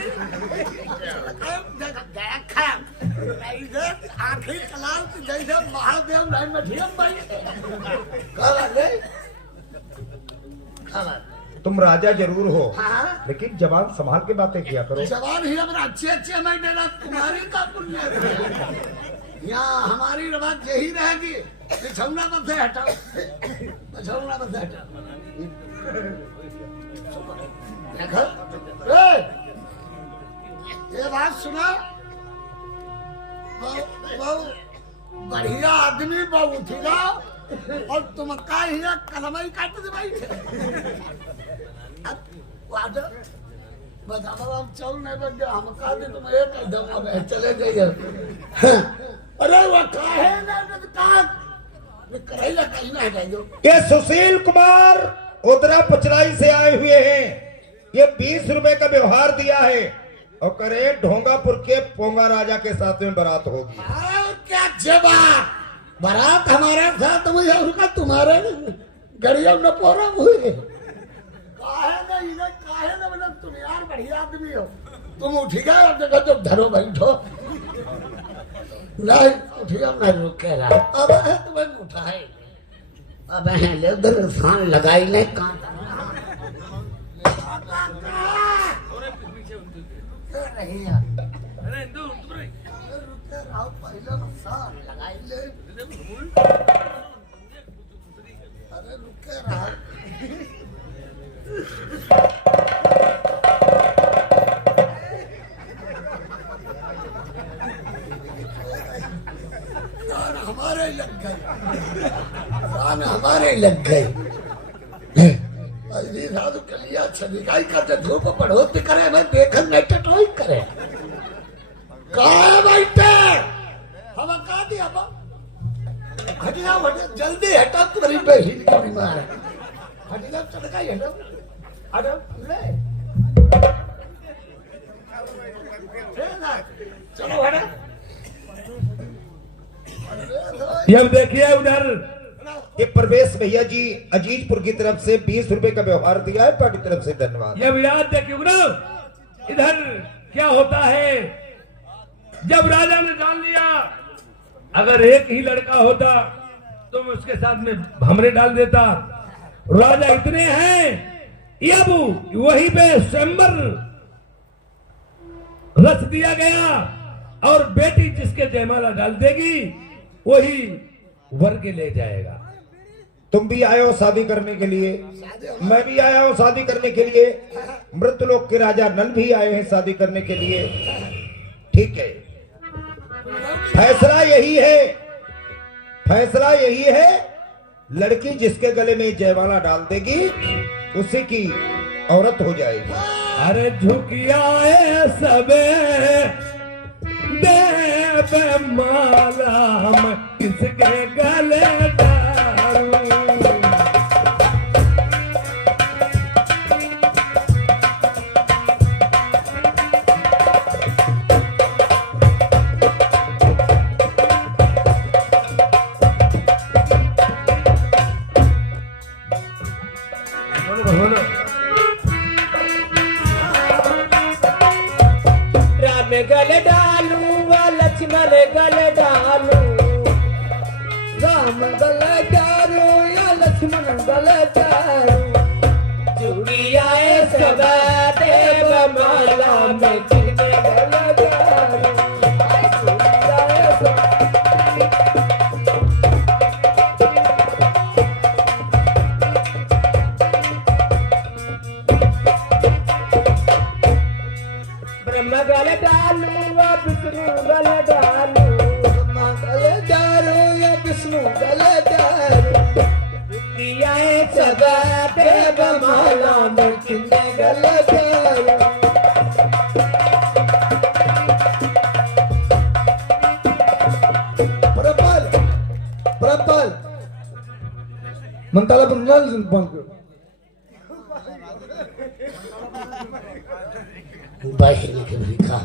देखा आखिर कलाल जैसे महादेव नहीं मठियम भाई तुम राजा जरूर हो हाँ? लेकिन जवान संभाल के बातें किया करो। जवान ही हमारा अच्छे मैं देना तुम्हारी का पुण्य यहाँ हमारी रवाज यही रहेगी बिछौना पर से हटाओ बिछौना पर से हटाओ देखो ये बात सुना बहु बढ़िया आदमी बहु उठी जाओ और तुम का ही कलमई काट दे भाई बताओ हम चल नहीं बन गया हम कहा दे तुम एक दम चले जाइए अरे वो काहे ना कहा करेला कहीं ना है जो ये सुशील कुमार उधरा पचराई से आए हुए हैं। ये 20 रुपए का व्यवहार दिया है और करे ढोंगापुर के पोंगा राजा के साथ में बारात होगी। क्या जवाब बारात हमारे साथ हुई है उनका तुम्हारे गड़िया न पोरा हुई काहे ना मतलब तुम यार बढ़िया आदमी हो तुम उठी गए और देखो जब धरो बैठो नहीं उठिया मैं रुके रहा अब है तुम्हें उठाए अब है ले उधर इंसान लगाई ले नहीं यार पहले इंसान लगाई ले अरे रुके रहा हमारे लग गए हमारे लग गए साधु कलिया छलिकाई करते धूप बढ़ोती करे मैं देखन नहीं टटोई करे कहा बैठे हम कहा दिया हटिया हटिया जल्दी हटा तुम्हारी बहन की बीमार है हटिया चढ़का हटो हटो चलो हटा ये अब देखिए उधर ये प्रवेश भैया जी अजीजपुर की तरफ से 20 रुपए का व्यवहार दिया है। पार्टी तरफ से धन्यवाद। ये याद देखिए उधर इधर क्या होता है जब राजा ने डाल लिया अगर एक ही लड़का होता तो मैं उसके साथ में हमरे डाल देता। राजा इतने हैं ये अब वहीं पे स्वयंवर रच दिया गया और बेटी जिसके जयमाला डाल देगी वही वर के ले जाएगा। तुम भी आए हो शादी करने के लिए, मैं भी आया हूँ शादी करने के लिए, मृतलोक के राजा नल भी आए हैं शादी करने के लिए। ठीक है, फैसला यही है, फैसला यही है, लड़की जिसके गले में जयमाला डाल देगी उसी की औरत हो जाएगी। अरे झुकिया सबे देव माला हम किसके गले डालूं। राम गले डालू लक्ष्मण गले डालू राम गले डालू या लक्ष्मण गले डालू जुड़िया सदा देव माला में किसके गले डालू ब्रह्म गले डालू विष्णु गले डालू ब्रह्मा गले डालू या विष्णु गले डालू दुनिया सदा देव माला में किसके गले डालू। प्रपल मंताला बनल बंक बहन के भी कहा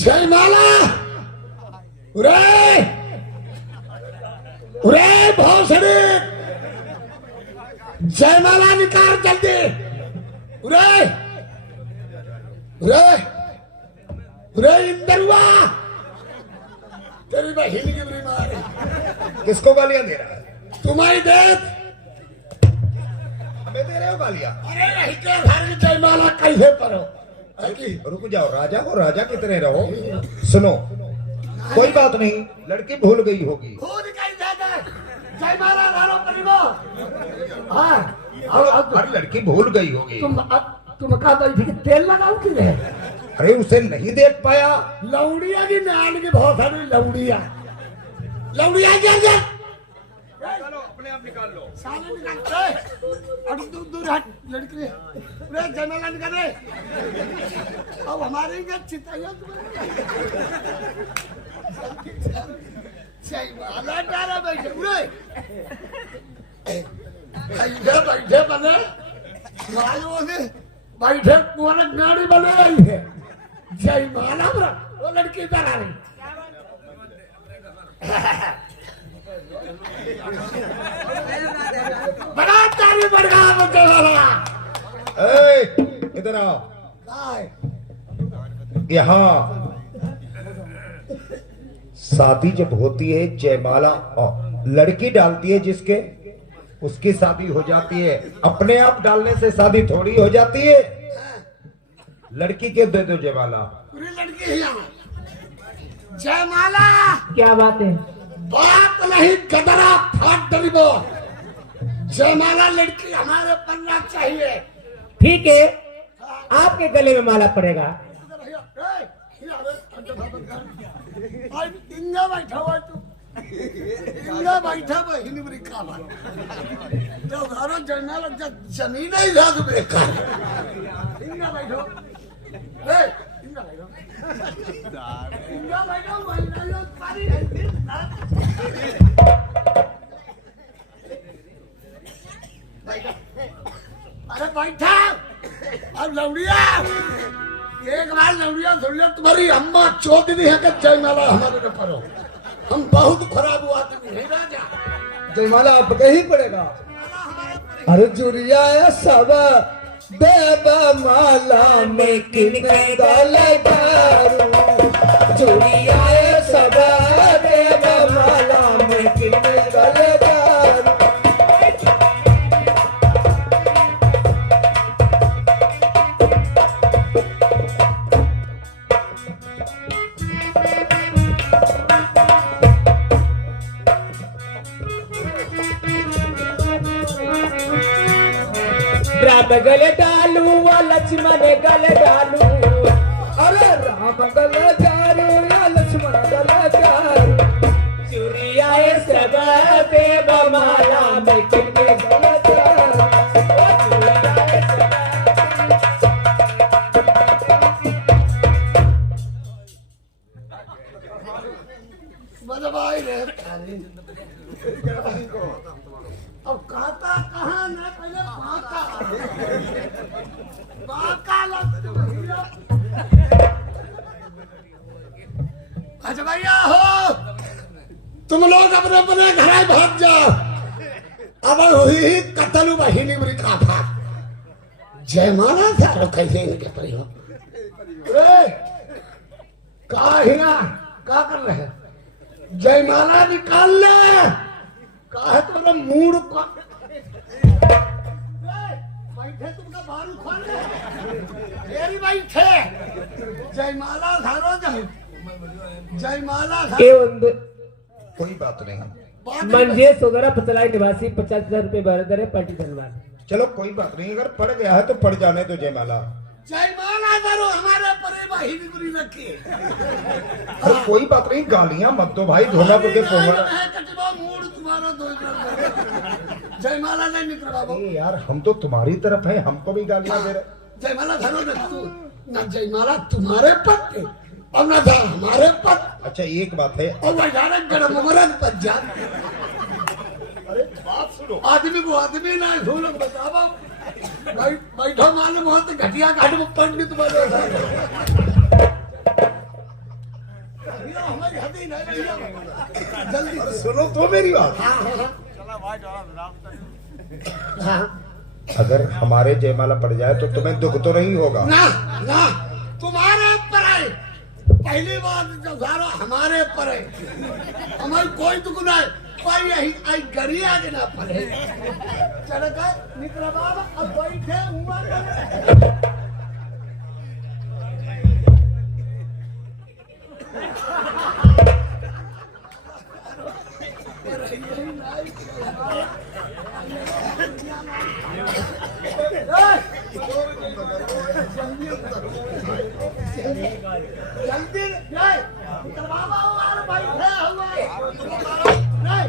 जयमाला उरे उरे भौसड़ी जयमाला निकाल जल्दी उरे उरे उरे इंदरुआ तेरी बहन की बीमार है। किसको गालियां दे रहा है? तुम्हारी देख हमें दे रहे हो गालियां? अरे नहीं के घर की जयमाला कैसे करो रुक जाओ, राजा को राजा की तरह रहो। सुनो, कोई बात नहीं, लड़की भूल गई होगी। भूल गई जयमाला घरों पर हाँ हर लड़की भूल गई होगी। तुम कहा तो थी कि तेल लगाओ कि अरे उसे नहीं देख पाया। लौड़िया की नान की बहुत सारी लौड़िया लौड़िया क्या साले निकाल अरे दूर दूर हट लड़की रे जयमाला निकाल रे अब हमारी क्या चिताइया जयमाला डाला बैठे रे बैठे बने मालूम ने बैठे कुआं गाड़ी बने आई है जयमाला वो लड़की इधर आ रही बड़ा तारी बड़का बच्चा वाला इधर आओ यहाँ शादी जब होती है जयमाला लड़की डालती है जिसके उसकी शादी हो जाती है। अपने आप डालने से शादी थोड़ी हो जाती है। लड़की के दे दो जयमाला। पूरी लड़की है यहाँ जयमाला। क्या बात है? बात नहीं गदरा फाट डरिबो जयमाला लड़की हमारे पन्ना चाहिए। ठीक है, आपके गले में माला पड़ेगा। इंगा बैठा हुआ तू इंगा बैठा बहिनी बड़ी काला जो घरों जयमाला जमीन ही जा तू बेकार इंगा बैठो इंगा बैठो इंगा बैठो महिला लोग सारी अरे बैठा अब लौड़िया एक बार लौड़िया सुन लिया तुम्हारी अम्मा चोट दी है कि जयमाला हमारे न करो हम बहुत खराब हुआ तुम नहीं राजा जयमाला आपके ही पड़ेगा। अरे जुरिया है सब देव माला में कितने गले दारू जुरिया है सब देव माला में कितने गले दारू। राम गले डालू व लक्ष्मण गले डालू। अरे राम गले दारू या लक्ष्मण गले दारू चुरिया सब देव माला में कितने गले दारू। बदबाई रहे अब कहता कहाँ ना पहले बाका अच्छा भैया हो तुम लोग अपने अपने घर भाग जाओ। अब हुई कतलू बहिनी बड़ी काफा जयमाला था तो कैसे इनके परिवार का कर रहे हैं जयमाला निकाल ले काहे तो मूड का बैठे तुमका बारू खोले मेरी बैठे जयमाला धारो जयमाला कोई बात नहीं। म्हणजे सोगरा पतलाई निवासी 50,000 रुपए बरदर है पार्टी धन्यवाद। चलो कोई बात नहीं, अगर पड़ गया है तो पड़ जाने दो जयमाला। जयमाला करो हमारे परे बहिनी बुरी रखी अरे कोई बात नहीं, गालियां मत दो भाई। धोलापुर के पोंगा मूड तुम्हारा दो जयमाला नहीं निकला यार, हम तो तुम्हारी तरफ है, हमको भी गालियां दे रहे। जयमाला धरो ना जयमाला तुम्हारे पद और ना था हमारे पद। अच्छा एक बात है, और वह गरम मरद पद जा अरे बात सुनो, आदमी को आदमी ना झूल बताओ बैठो मालूम हो तो घटिया घाट में पंडित बनो हमारी हदी नहीं जल्दी सुनो तो मेरी बात। हाँ अगर हमारे जयमाला पड़ जाए तो तुम्हें दुख तो नहीं होगा ना ना तुम्हारे पर है पहली बार जब सारो हमारे पर है हमारी कोई दुख नहीं कोई यही आई गरी आगे ना पड़े चल गए निकला बाबा अब बैठे हुआ जल्दी नहीं बाबा बैठे हुए नहीं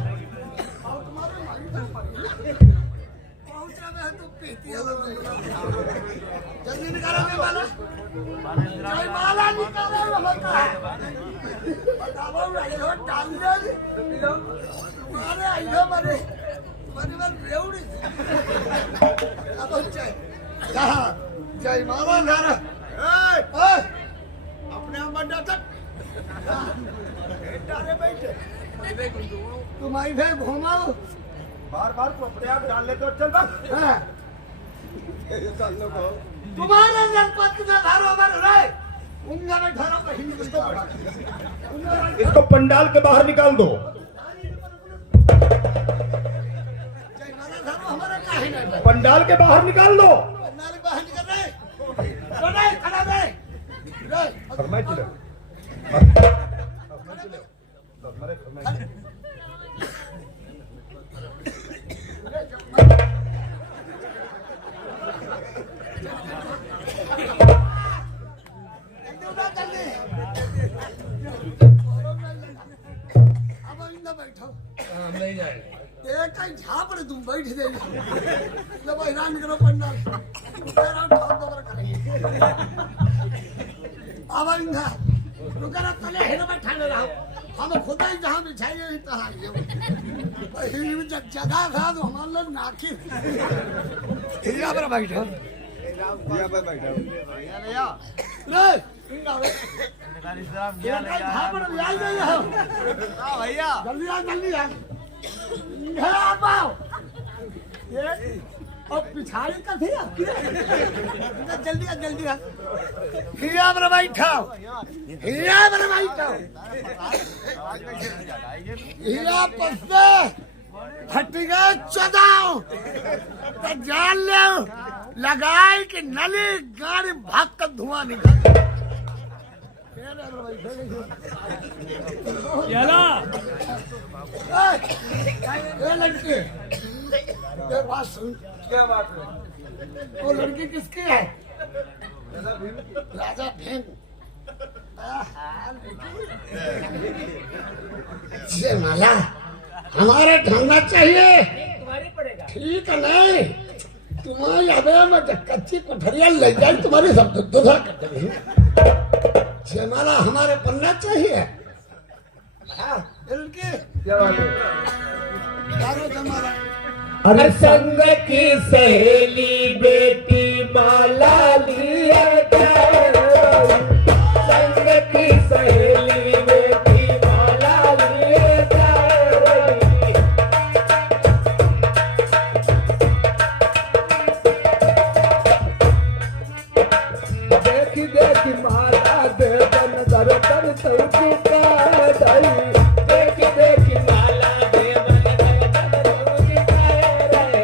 और तुम्हारे जल्दी निकालो जयमाला, जयमाला निकालो होता है। बताओ राइडो डाल दे, मारे आइडो मारे मन रेवड़ी। अब जय कहा जयमाला नारा, अपने आप बंदा तक डाले बैठे, तुम आई थे घुमाओ बार बार तू अपने आप डाल ले तो चल बस। तुम्हारे जनपद में धारो हमारे रहे उनका में धारो कहीं इसको पंडाल के बाहर निकाल दो। धारो हमारा काहे नहीं, पंडाल के बाहर निकाल दो। नाली बाहर निकल रहे, नहीं खड़ा रहे, फरमाइश चले। अब इंदा बैठो, नहीं जाए एक कहीं झाप रे तुम बैठ जाइए, जब हैरान करो पंडाल तेरा ठाव दोबारा करेंगे। अब इंदा रुकना तले हेलो बैठा ले रहा हूँ, हम खुदा ही जहाँ बिछाइए ही तहाँ ये में जगह था तो हमारे लोग नाखी यहाँ पर बैठो, यहाँ पर बैठो नहीं भैया जल्दी आ जल्दी आ पाओ और पिछाड़ी का थे जल्दी आ यहाँ पर बैठाओ, यहाँ पर बैठाओ, यहाँ पर से फटी गए चौदाओ तो जान लो लगाई कि नली गाड़ी भाग कर धुआं निकल। ये लड़की ये बात सुन, क्या बात है? वो लड़की किसकी है? राजा भीम। जयमाला हमारे ढंगना चाहिए, तुम्हारी पड़ेगा। ठीक है नहीं तुम्हारी अबे मैं कच्ची कोठरिया ले जाए तुम्हारी सब दुधा कर देंगे। जयमाला हमारे पन्ना चाहिए। जयमाला अरे संग की सहेली बेटी माला लिया संग की सहेली बेटी माला लिया देखी देखी माला देवन दर्शन सौकी का दई, देखी देखी माला देवन सौकी का दई।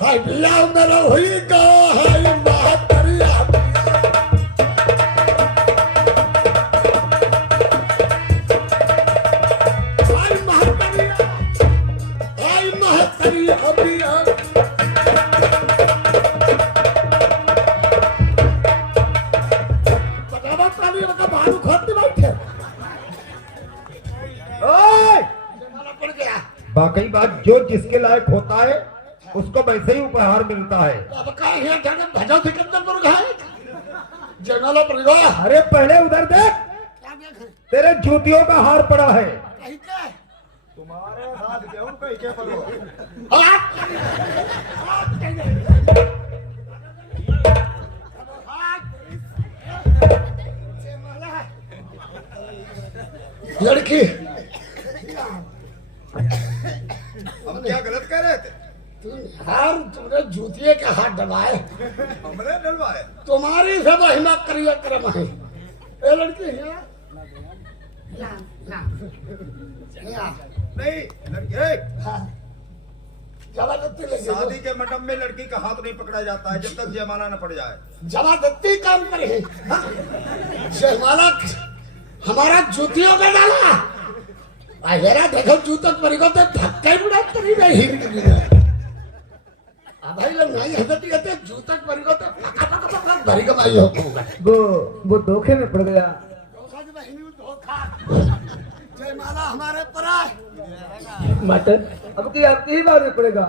हाय बिल्ला मेरा हुई का हाय महातरिया हाय महातरिया हाय महातरिया अभिया बतावा ताली का बालू खोदते बैठे ओए! जमाना पड़ गया। वाकई बात जो जिसके लायक होता है उसको वैसे ही उपहार मिलता है। अब कहाँ है जाने भजा सिकंदर पर गए जयमाला पर गया। अरे पहले उधर देख, क्या देखे तेरे जूतियों का हार पड़ा है। कहीं के तुम्हारे साथ गेहूं कहीं के पड़ो। लड़की हम क्या गलत कह रहे थे? यार तुमने जूतिये के हाथ दबाए, हमने डलवाए। तुम्हारी सब हिम्मत करिए क्रम है। ए लड़की यहाँ नहीं लड़की, जबरदस्ती लगी शादी के मंडप में लड़की का हाथ नहीं पकड़ा जाता है जब तक जयमाला न पड़ जाए। जबरदस्ती काम करे। जयमाला हमारा जूतियों में डाला जरा देखो जूतक परिको तो धक्के बुढ़ा करी नहीं भाई भरी कमाई हो वो धोखे में पड़ गया। जयमाला हमारे पर आए मास्टर अब की आपकी ही बात में पड़ेगा।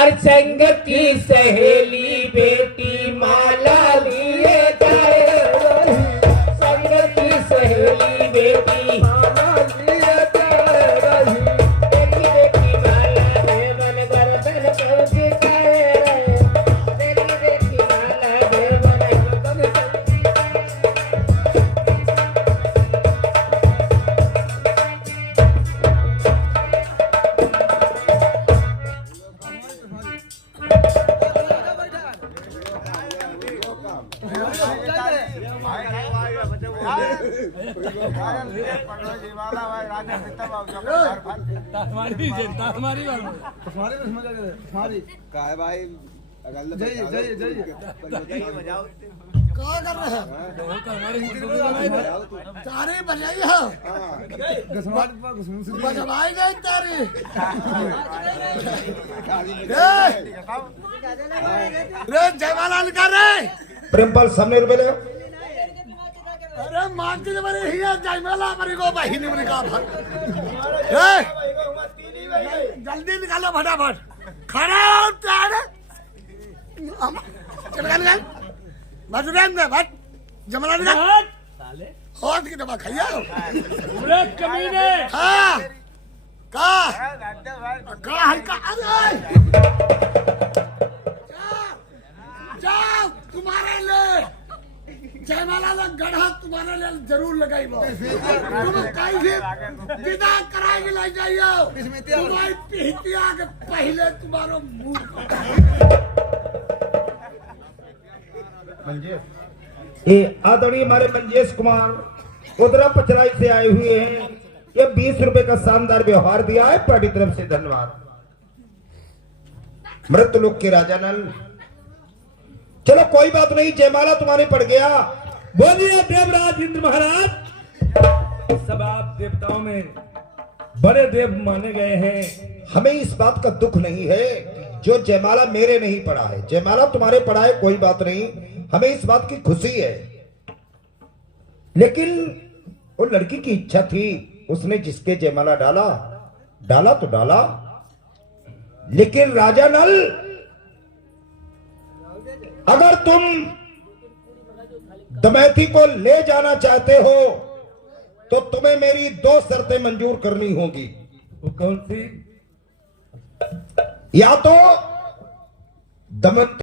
अरे संग की सहेली बेटी माला लिए जाए रही, संग की सहेली बेटी माला लिए जाए रही, तेरी बेटी माला देवन गर्दन पर झुकाए रहे, तेरी बेटी माला देवन गर्दन पर कहाँ कर रहे हैं तारी बजाई हो बजवाई गई तारी रे जयमाला निकाल रे प्रेमपाल सामने रुपए ले अरे मानती तो बड़ी ही है जयमाला बड़ी को बहिनी बड़ी का भाग जल्दी निकालो फटाफट खड़ा हो तैयार चल निकाल बाजूराम ने भाट जमला निकाल और की दबा खाइया पूरे कमीने हाँ का हल्का अरे जाओ तुम्हारे लिए जयमाला ने गढ़ा तुम्हारे लिए जरूर लगाई वो तुम कहीं भी विदा कराएंगे ले जाइयो तुम्हारी पिहतिया के पहले तुम्हारा मुंह ये आदरणीय हमारे मंजेश कुमार उधरा पचराई से आए हुए हैं। ये 20 रुपए का शानदार व्यवहार दिया है, पार्टी तरफ से धन्यवाद। मृत लोक के राजा नल, चलो कोई बात नहीं, जयमाला तुम्हारे पड़ गया। बोलिए देवराज इंद्र महाराज। सब आप देवताओं में बड़े देव माने गए हैं। हमें इस बात का दुख नहीं है जो जयमाला मेरे नहीं पड़ा है, जयमाला तुम्हारे पड़ा है, कोई बात नहीं, हमें इस बात की खुशी है। लेकिन वो लड़की की इच्छा थी, उसने जिसके जयमाला डाला तो डाला, लेकिन राजा नल अगर तुम दमयंती को ले जाना चाहते हो तो तुम्हें मेरी 2 शर्तें मंजूर करनी होगी। वो कौन सी? या तो दमयंती